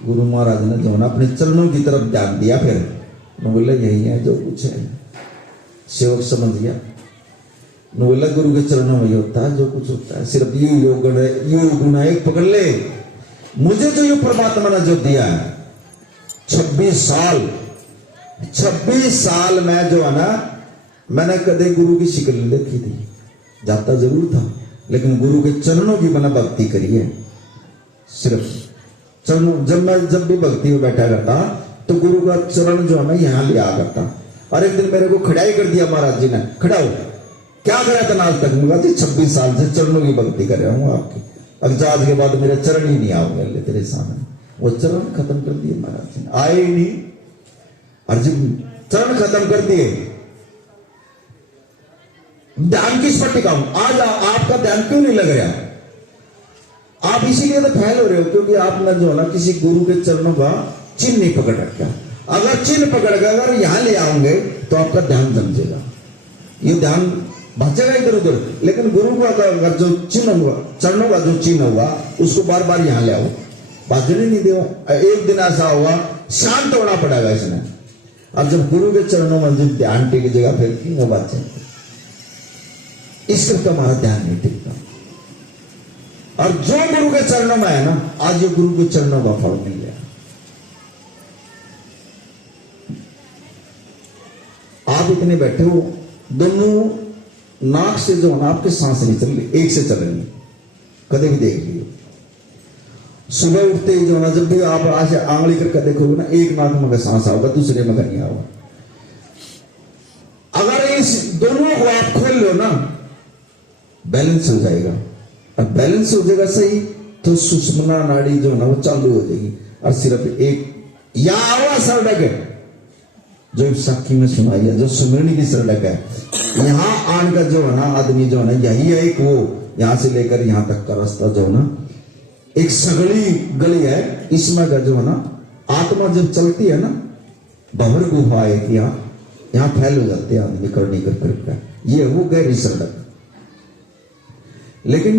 गुरु महाराज ने जो ना अपने चरणों की तरफ ध्यान दिया, फिर मैं बोला यही है जो कुछ है। सेवक समझ गया, मैं बोला गुरु के चरणों में होता है जो कुछ होता है, सिर्फ ये योग है, ये गुण है, एक पकड़ ले। मुझे जो ये परमात्मा ने जो दिया है, 26 साल में जो है ना, मैंने कदे गुरु की शिकल नहीं देखी थी, जाता जरूर था, लेकिन गुरु के चरणों की मैंने भक्ति करी है। सिर्फ चरणों, जब भी भक्ति में बैठा करता तो गुरु का चरण जो है ना यहाँ लिया करता। और एक दिन मेरे को खड़ा ही कर दिया महाराज जी ने, खड़ा हो, क्या करा था आज तक? मैं 26 साल से चरणों की भक्ति कर रहा हूँ आपकी, अब आज के बाद मेरे चरण ही नहीं आओगे तेरे सामने। वो चरण खत्म कर दिए महाराज जी ने, आए ही नहीं। और जब चरण खत्म कर दिए, ध्यान किस पर टिकाऊं? आज आपका ध्यान क्यों नहीं लग रहा? आप इसीलिए तो फैल हो रहे हो क्योंकि आपने जो है ना किसी गुरु के चरणों का चिन्ह नहीं पकड़ रखा। अगर चिन्ह पकड़ कर अगर यहां ले आओगे तो आपका ध्यान जम जाएगा, ये ध्यान भागेगा इधर उधर। लेकिन गुरु का अगर जो चिन्ह हुआ, चरणों का जो चिन्ह हुआ, उसको बार बार यहां ले आओ, भागने नहीं देगा। एक दिन ऐसा होगा शांत होना पड़ेगा इसने। अब जब गुरु के चरणों में जब ध्यान टिक जाएगा, फिर क्यों बात चलती? इस करके हमारा ध्यान नहीं टिकता। और जो गुरु के चरणों में है ना, आज ये गुरु के चरणों का फल मिल गया। आप इतने बैठे हो, दोनों नाक से जो है ना आपके सांस नहीं चल रही, एक से चल रही, कदे भी देख लियो। सुबह उठते ही जो ना, जब भी आप आज आंगली करके देखोगे ना, एक नाक में सांस आओगा, दूसरे में नहीं आओगा। अगर इस दोनों को आप खोल लो ना, बैलेंस हो जाएगा। और बैलेंस हो जाएगा सही, तो सुषमना नाड़ी जो है ना वो चालू हो जाएगी। और सिर्फ एक या आवा सड़क है जो साखी में सुनाई है, जो सुमिरनी की सड़क है, यहाँ आने का जो है ना आदमी जो है ना यही है एक वो यहां से लेकर यहां तक का रास्ता जो है ना एक सगड़ी गली है। इसमें का जो है ना आत्मा जब चलती है ना भंवर गुफा है कि यहाँ फैल हो जाते हैं आदमी करनी कर करके, ये वो गहरी सड़क। लेकिन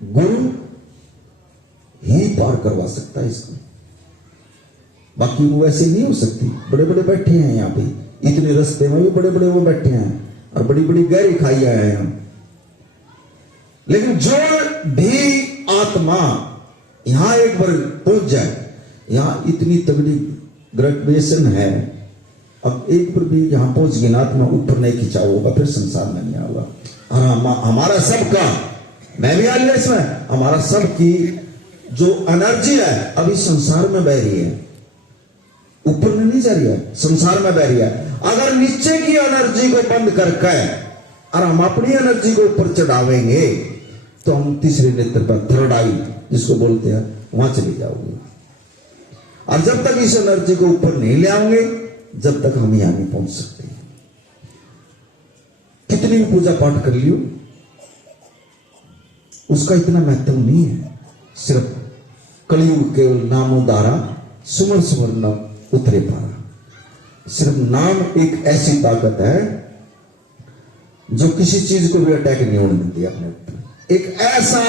गुरु ही पार करवा सकता है इसको, बाकी वो वैसे नहीं हो सकती। बड़े बड़े बैठे हैं यहाँ पे, इतने रास्ते में भी बड़े बड़े वो बैठे हैं और बड़ी बड़ी गहरी खाइयां हैं हम। लेकिन जो भी आत्मा यहां एक बार पहुंच जाए, यहां इतनी तगड़ी ग्रेजुएशन है, अब एक बार भी यहां पहुंच गई ना आत्मा ऊपर नहीं खिंचा होगा, फिर संसार में नहीं आएगा। और हमारा सबका, मैं भी आ लिया इसमें, हमारा सबकी जो एनर्जी है अभी संसार में बह रही है, ऊपर में नहीं जा रही है, संसार में बह रही है। अगर नीचे की एनर्जी को बंद करके और हम अपनी एनर्जी को ऊपर चढ़ावेंगे तो हम तीसरे नेत्र पर, थर्ड आई जिसको बोलते हैं, वहां चले जाओगे। और जब तक इस एनर्जी को ऊपर नहीं ले आओगे जब तक हम यहां नहीं पहुंच सकते। कितनी भी पूजा पाठ कर लियो उसका इतना महत्व नहीं है। सिर्फ कलयुग केवल नामो दारा सुमर सुमर न उतरे पारा। सिर्फ नाम एक ऐसी ताकत है जो किसी चीज को भी अटैक नहीं होने देती अपने ऊपर। एक ऐसा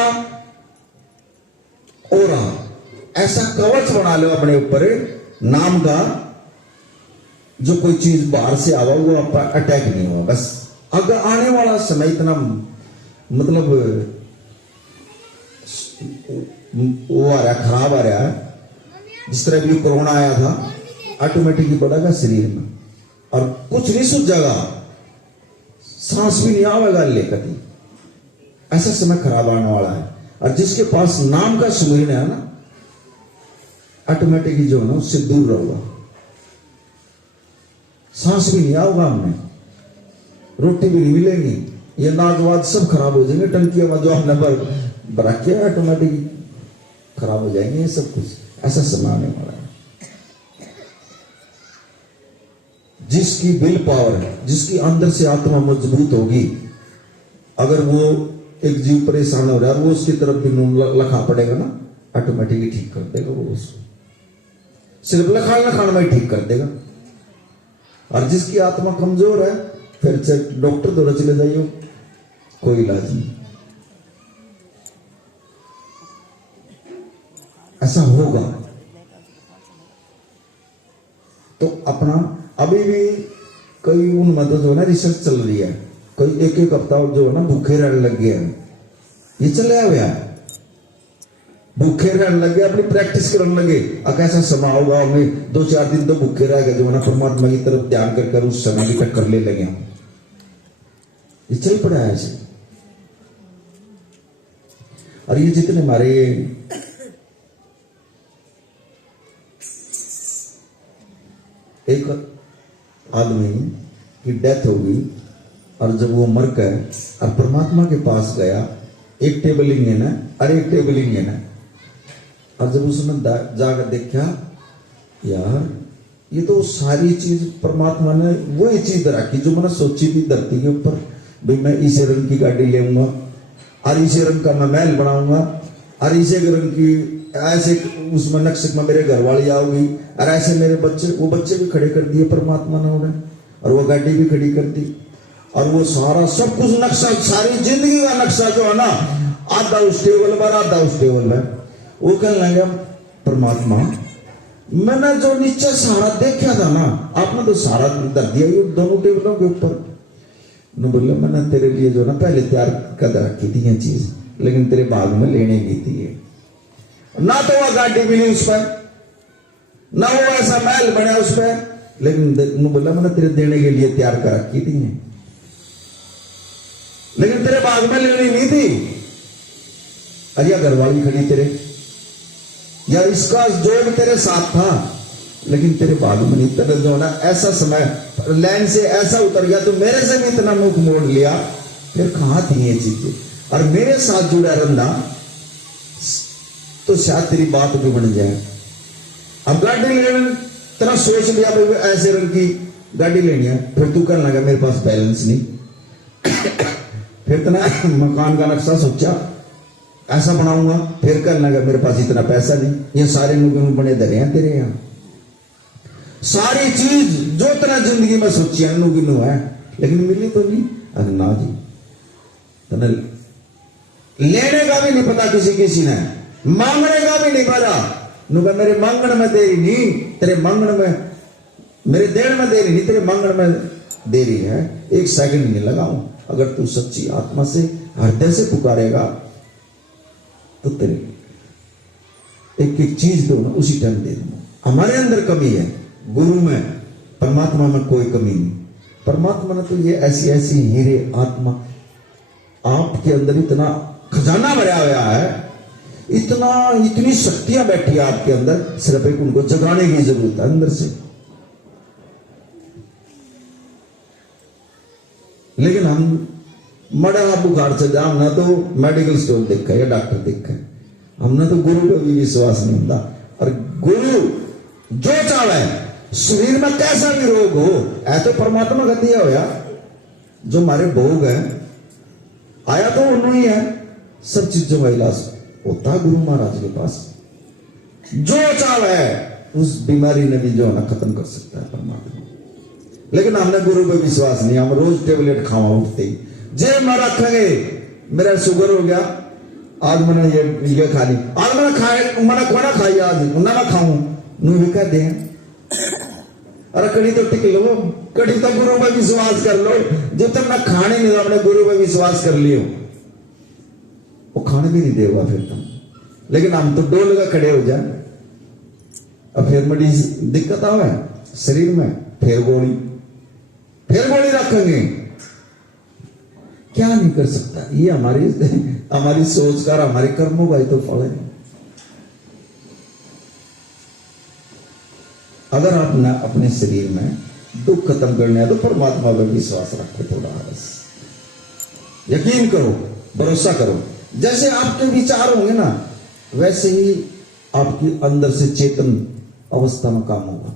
ओरा, ऐसा कवच बना लो अपने ऊपर नाम का, जो कोई चीज बाहर से आवा वो आप अटैक नहीं हुआ। बस अगर आने वाला समय इतना मतलब वो आ रहा, खराब आ रहा है, जिस तरह भी कोरोना आया था, ऑटोमेटिकली बढ़ेगा शरीर में और कुछ नहीं सूझेगा, सांस भी नहीं आवेगा लेकर। ऐसा समय खराब आने वाला है। और जिसके पास नाम का सुमिरन है ना, ऑटोमेटिकली जो है ना उससे दूर रहोगा, सांस भी नहीं आओगा, हमें रोटी भी नहीं मिलेगी, ये नागवाद सब खराब हो जाएंगे, टंकियों में जो हमने भरा किया ऑटोमेटिकली खराब हो जाएंगे ये सब कुछ। ऐसा समय आने वाला है। जिसकी विल पावर है, जिसकी अंदर से आत्मा मजबूत होगी, अगर वो एक जीव परेशान हो रहा है वो उसकी तरफ भी लखा पड़ेगा ना, ऑटोमेटिकली ठीक कर देगा वो उसको, सिर्फ लखान में ठीक कर देगा। और जिसकी आत्मा कमजोर है फिर डॉक्टर द्वारा चले जाइए, कोई इलाज नहीं। ऐसा होगा तो अपना अभी भी कई उन मदद जो है ना रिसर्च चल रही है, कई एक एक हफ्ता जो है ना भूखे रहने लग गए हैं, ये चले हुआ है, भूखे रहने लगे, अपनी प्रैक्टिस करने लगे। अब ऐसा समय होगा हमें 2-4 दिन तो भूखे रह गए, जो है ना परमात्मा की तरफ ध्यान कर उस समय की टक्कर ले लगे हम, ये चल पड़ा है ऐसे। और ये जितने हमारे एक आदमी की डेथ हो गई और जब वो मर गए और परमात्मा के पास गया, एक टेबलिंग है ना और एक टेबलिंग है ना, और जब उसने जाकर देखा यार ये तो सारी चीज परमात्मा ने वही चीज रखी जो मैंने सोची थी धरती के ऊपर, भाई मैं इसे रंग की गाड़ी लेऊंगा और इसे रंग का मैं महल बनाऊंगा और इसे रंग की ऐसे उसमें नक्शे में मेरे घर वाली आओगी और ऐसे मेरे बच्चे, वो बच्चे भी खड़े कर दिए परमात्मा ने उन्हें, और वो गाड़ी भी खड़ी कर दी, और वो सारा सब कुछ नक्शा, सारी जिंदगी का नक्शा जो है ना, आधा उस टेबल पर आधा उस टेबल पर। वो कहने लगा परमात्मा मैंने जो नीचे सारा देखा था ना, आपने तो सारा धर दिया ये दोनों टेबलों के ऊपर। बोले मैंने तेरे लिए जो ना पहले तैयार कर रखी थी ये चीज, लेकिन तेरे भाग में लेने की थी ये, ना तो वह गाड़ी मिली उस पर, ना वो ऐसा महल बना उस पर, लेकिन बोला मैंने तेरे देने के लिए तैयार कर रखी थी, लेकिन तेरे भाग में लेनी नहीं थी। अरे घर वाली खड़ी तेरे, या इसका जो भी तेरे साथ था, लेकिन तेरे भाग में नहीं। तेरे जो ना ऐसा समय लाइन से ऐसा उतर गया, तो मेरे से भी इतना मुख मोड़ लिया, फिर कहां थी ये चीजें। और मेरे साथ जुड़ा रंधा तो शायद तेरी बात भी बन जाए। अब गाड़ी लेने तेरा सोच लिया भाई ऐसे रंग की गाड़ी लेनी है, फिर तू कहने लगा मेरे पास बैलेंस नहीं। फिर तना मकान का नक्शा सोचा ऐसा बनाऊंगा, फिर कहने लगा मेरे पास इतना पैसा नहीं। ये सारे लोग बने धरे हैं तेरे यहाँ। सारी चीज जो तेरा जिंदगी में सोची नु है, लेकिन मिली तो नहीं। अरे ना जी, तना लेने का भी नहीं पता किसी ने, मांगने का भी नहीं पता। नुका मेरे मांगण में देरी नहीं, तेरे मांगण में मेरे देण में देरी नहीं, तेरे मांगण में देरी है। एक सेकंड नहीं लगाऊं। अगर तू सच्ची आत्मा से हृदय से पुकारेगा तो तेरे एक एक चीज दो ना, उसी टाइम दे दूंगा। हमारे अंदर कमी है, गुरु में, परमात्मा में कोई कमी नहीं। परमात्मा ने तो ये ऐसी ऐसी हीरे आत्मा आपके अंदर इतना खजाना भरा हुआ है, इतनी शक्तियां बैठी है आपके अंदर, सिर्फ एक उनको जगाने की जरूरत है अंदर से। लेकिन हम मड़ा बुखार से जा, हमने तो मेडिकल स्टोर देखा या डॉक्टर देखा, हमने तो गुरु पे भी विश्वास नहीं होता। और गुरु जो चाहे शरीर में कैसा भी रोग हो, ऐसा परमात्मा का दिया होया जो हमारे भोग है, आया तो उन्होंने है। सब चीजों का इलाज होता गुरु महाराज के पास। जो चाहे उस बीमारी ने भी जो है ना खत्म कर सकता है परमात्मा। लेकिन हमने गुरु पे विश्वास नहीं, हम रोज टेबलेट खावा उठते ही जे मैं रखेंगे मेरा शुगर हो गया, आज मैंने ये खा ली, आज मैंने खाए, मैंने खाना खाई, आज ना खाऊं नू भी कह दे। अरे कड़ी तो टिक लो, कड़ी तो गुरु पे विश्वास कर लो। जब तक ना खाने नहीं अपने गुरु पे विश्वास कर लियो, वो खाने भी नहीं देगा फिर तुम। लेकिन हम तो डोल का खड़े हो जाए, अब फिर बड़ी दिक्कत आवे शरीर में, फिर गोली रखेंगे। क्या नहीं कर सकता, ये हमारी सोच का, हमारे कर्मों का ही तो फल है। अगर आप ना अपने शरीर में दुख खत्म करना है तो परमात्मा पर विश्वास रखो, थोड़ा बस यकीन करो, भरोसा करो। जैसे आपके विचार होंगे ना, वैसे ही आपके अंदर से चेतन अवस्था में काम होगा।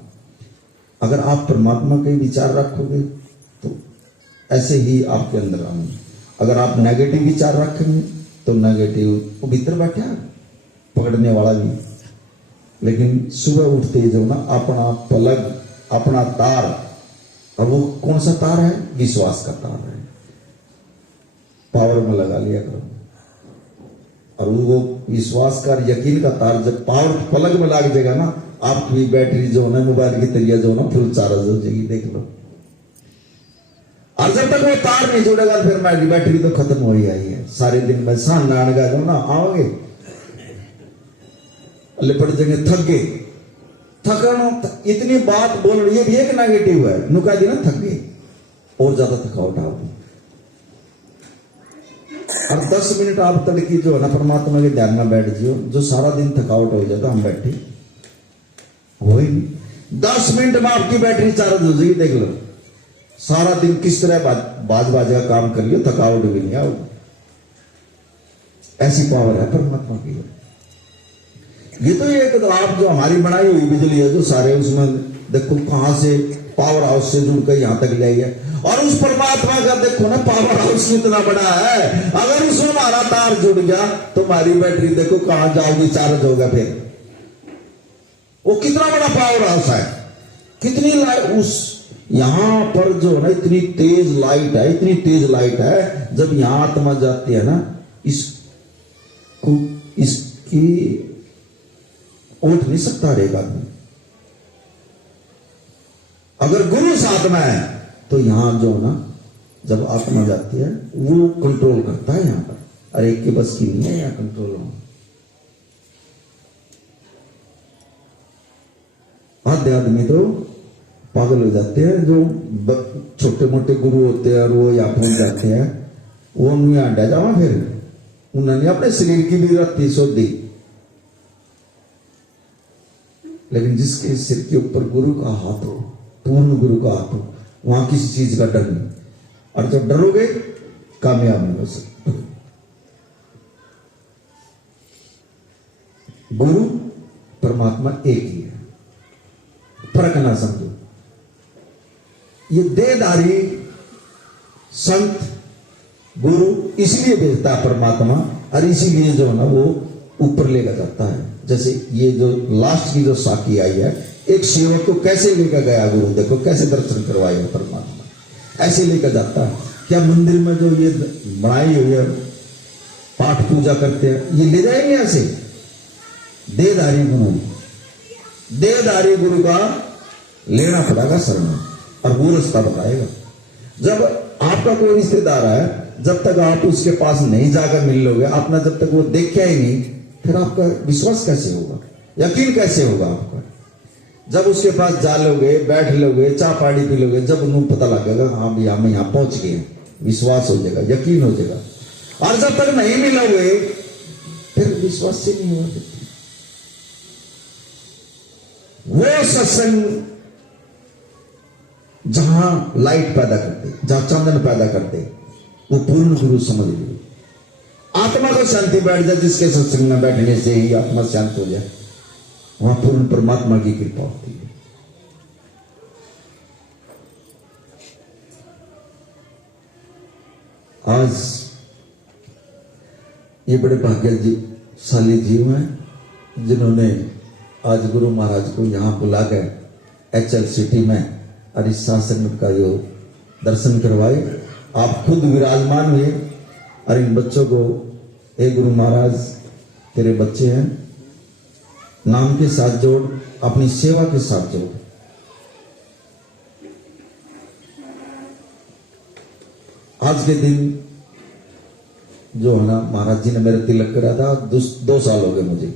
अगर आप परमात्मा के विचार रखोगे तो ऐसे ही आपके अंदर आएंगे। अगर आप नेगेटिव विचार रखेंगे तो नेगेटिव वो भीतर बैठा पकड़ने वाला भी। लेकिन सुबह उठते ही जो ना अपना पलग, अपना तार, और वो कौन सा तार है? विश्वास का तार है, पावर में लगा लिया करो। और वो विश्वास का, यकीन का तार जब पावर पलग में लग जाएगा ना, आपकी बैटरी जो है मोबाइल की तरिया जो है ना फुल चार्ज हो जाएगी, देख लो। और जब तक वो तार नहीं जुड़ेगा फिर मेरी बैटरी तो खत्म हो ही आई है। सारे दिन में सान नानगा जो ना आओगे, लिपट जाएंगे, थक गए, थकन इतनी बात बोल रही है, भी एक नेगेटिव है, नुका दी ना थक गए, और ज्यादा थकावट आओगी। और 10 मिनट आप तड़की जो है ना परमात्मा के ध्यान में बैठ जियो, जो सारा दिन थकावट हो जाता हम बैठे हो ही नहीं। 10 मिनट में आपकी बैटरी चार्ज हो जाएगी, देख लो। सारा दिन किस तरह बाज का काम कर लियो, थकावट भी नहीं आओगी। ऐसी पावर है परमात्मा की। ये तो एक तो आप जो हमारी बनाई हुई बिजली है, जो सारे उसमें देखो कहां से पावर हाउस से जुड़कर यहां तक ले आई है। और उस परमात्मा का देखो ना पावर हाउस इतना बड़ा है, अगर उसमें हमारा तार जुड़ गया तो हमारी बैटरी देखो कहां जाओगी, चार्ज होगा फिर। वो कितना बड़ा पावर हाउस है, कितनी लाइट उस यहां पर जो है ना, इतनी तेज लाइट है, इतनी तेज लाइट है। जब यहां आत्मा जाती है ना, इसकी उठ नहीं सकता रहेगा। अगर गुरु साथ में है तो यहां जो ना जब आत्मा जाती है वो कंट्रोल करता है यहां पर। अरे एक के बस की नहीं है यहां कंट्रोल हो। आधे आदमी तो पागल हो जाते हैं, जो छोटे मोटे गुरु होते हैं और वो यहाँ पहुंच जाते हैं, वो उन्हें अंडा जावा, फिर उन्होंने अपने शरीर की भी रत्ती सो दी। लेकिन जिसके सिर के ऊपर गुरु का हाथ हो, पूर्ण गुरु का हाथ हो, वहां किसी चीज का डर नहीं। और जब डरोगे कामयाब नहीं हो सकते। गुरु परमात्मा एक ही है, फर्क ना समझो। ये देहधारी संत गुरु इसलिए भेजता है परमात्मा, और इसीलिए जो है ना वो ऊपर लेकर जाता है। जैसे ये जो लास्ट की जो साखी आई है, एक सेवक को कैसे लेकर गया गुरु, देखो कैसे दर्शन करवाएगा परमात्मा, ऐसे लेकर जाता है। क्या मंदिर में जो ये बनाई हुई है, पाठ पूजा करते हैं, ये ले जाएंगे ऐसे? देहधारी गुरु, देहधारी गुरु का लेना पड़ेगा शरण, और वो रास्ता बताएगा। जब आपका कोई रिश्तेदार है, जब तक आप उसके पास नहीं जाकर मिल लोगे, अपना जब तक वो देखा ही नहीं, फिर आपका विश्वास कैसे होगा, यकीन कैसे होगा आपका? जब उसके पास जा लोगे, बैठ लोगे, चाय पानी पी लोगे, जब उन्हें पता लगेगा हाँ भैया हम यहां पहुंच गए, विश्वास हो जाएगा, यकीन हो जाएगा। और जब तक नहीं मिलोगे फिर विश्वास से नहीं होगा। वो सत्संग जहां लाइट पैदा करते, जहां चंदन पैदा करते, वो पूर्ण गुरु समझ लीजिए। आत्मा को शांति बैठ जाए, जिसके सत्संग में बैठने से ही आत्मा शांत हो जाए, वहां पूर्ण परमात्मा की कृपा होती है। आज ये बड़े भाग्यशाली जीव हैं जिन्होंने आज गुरु महाराज को यहां बुला कर HL सिटी में और इस शासन का जो दर्शन करवाए। आप खुद विराजमान हुए और इन बच्चों को, हे गुरु महाराज तेरे बच्चे हैं, नाम के साथ जोड़, अपनी सेवा के साथ जोड़। आज के दिन जो है ना, महाराज जी ने मेरा तिलक करा था, 2 साल हो गए मुझे।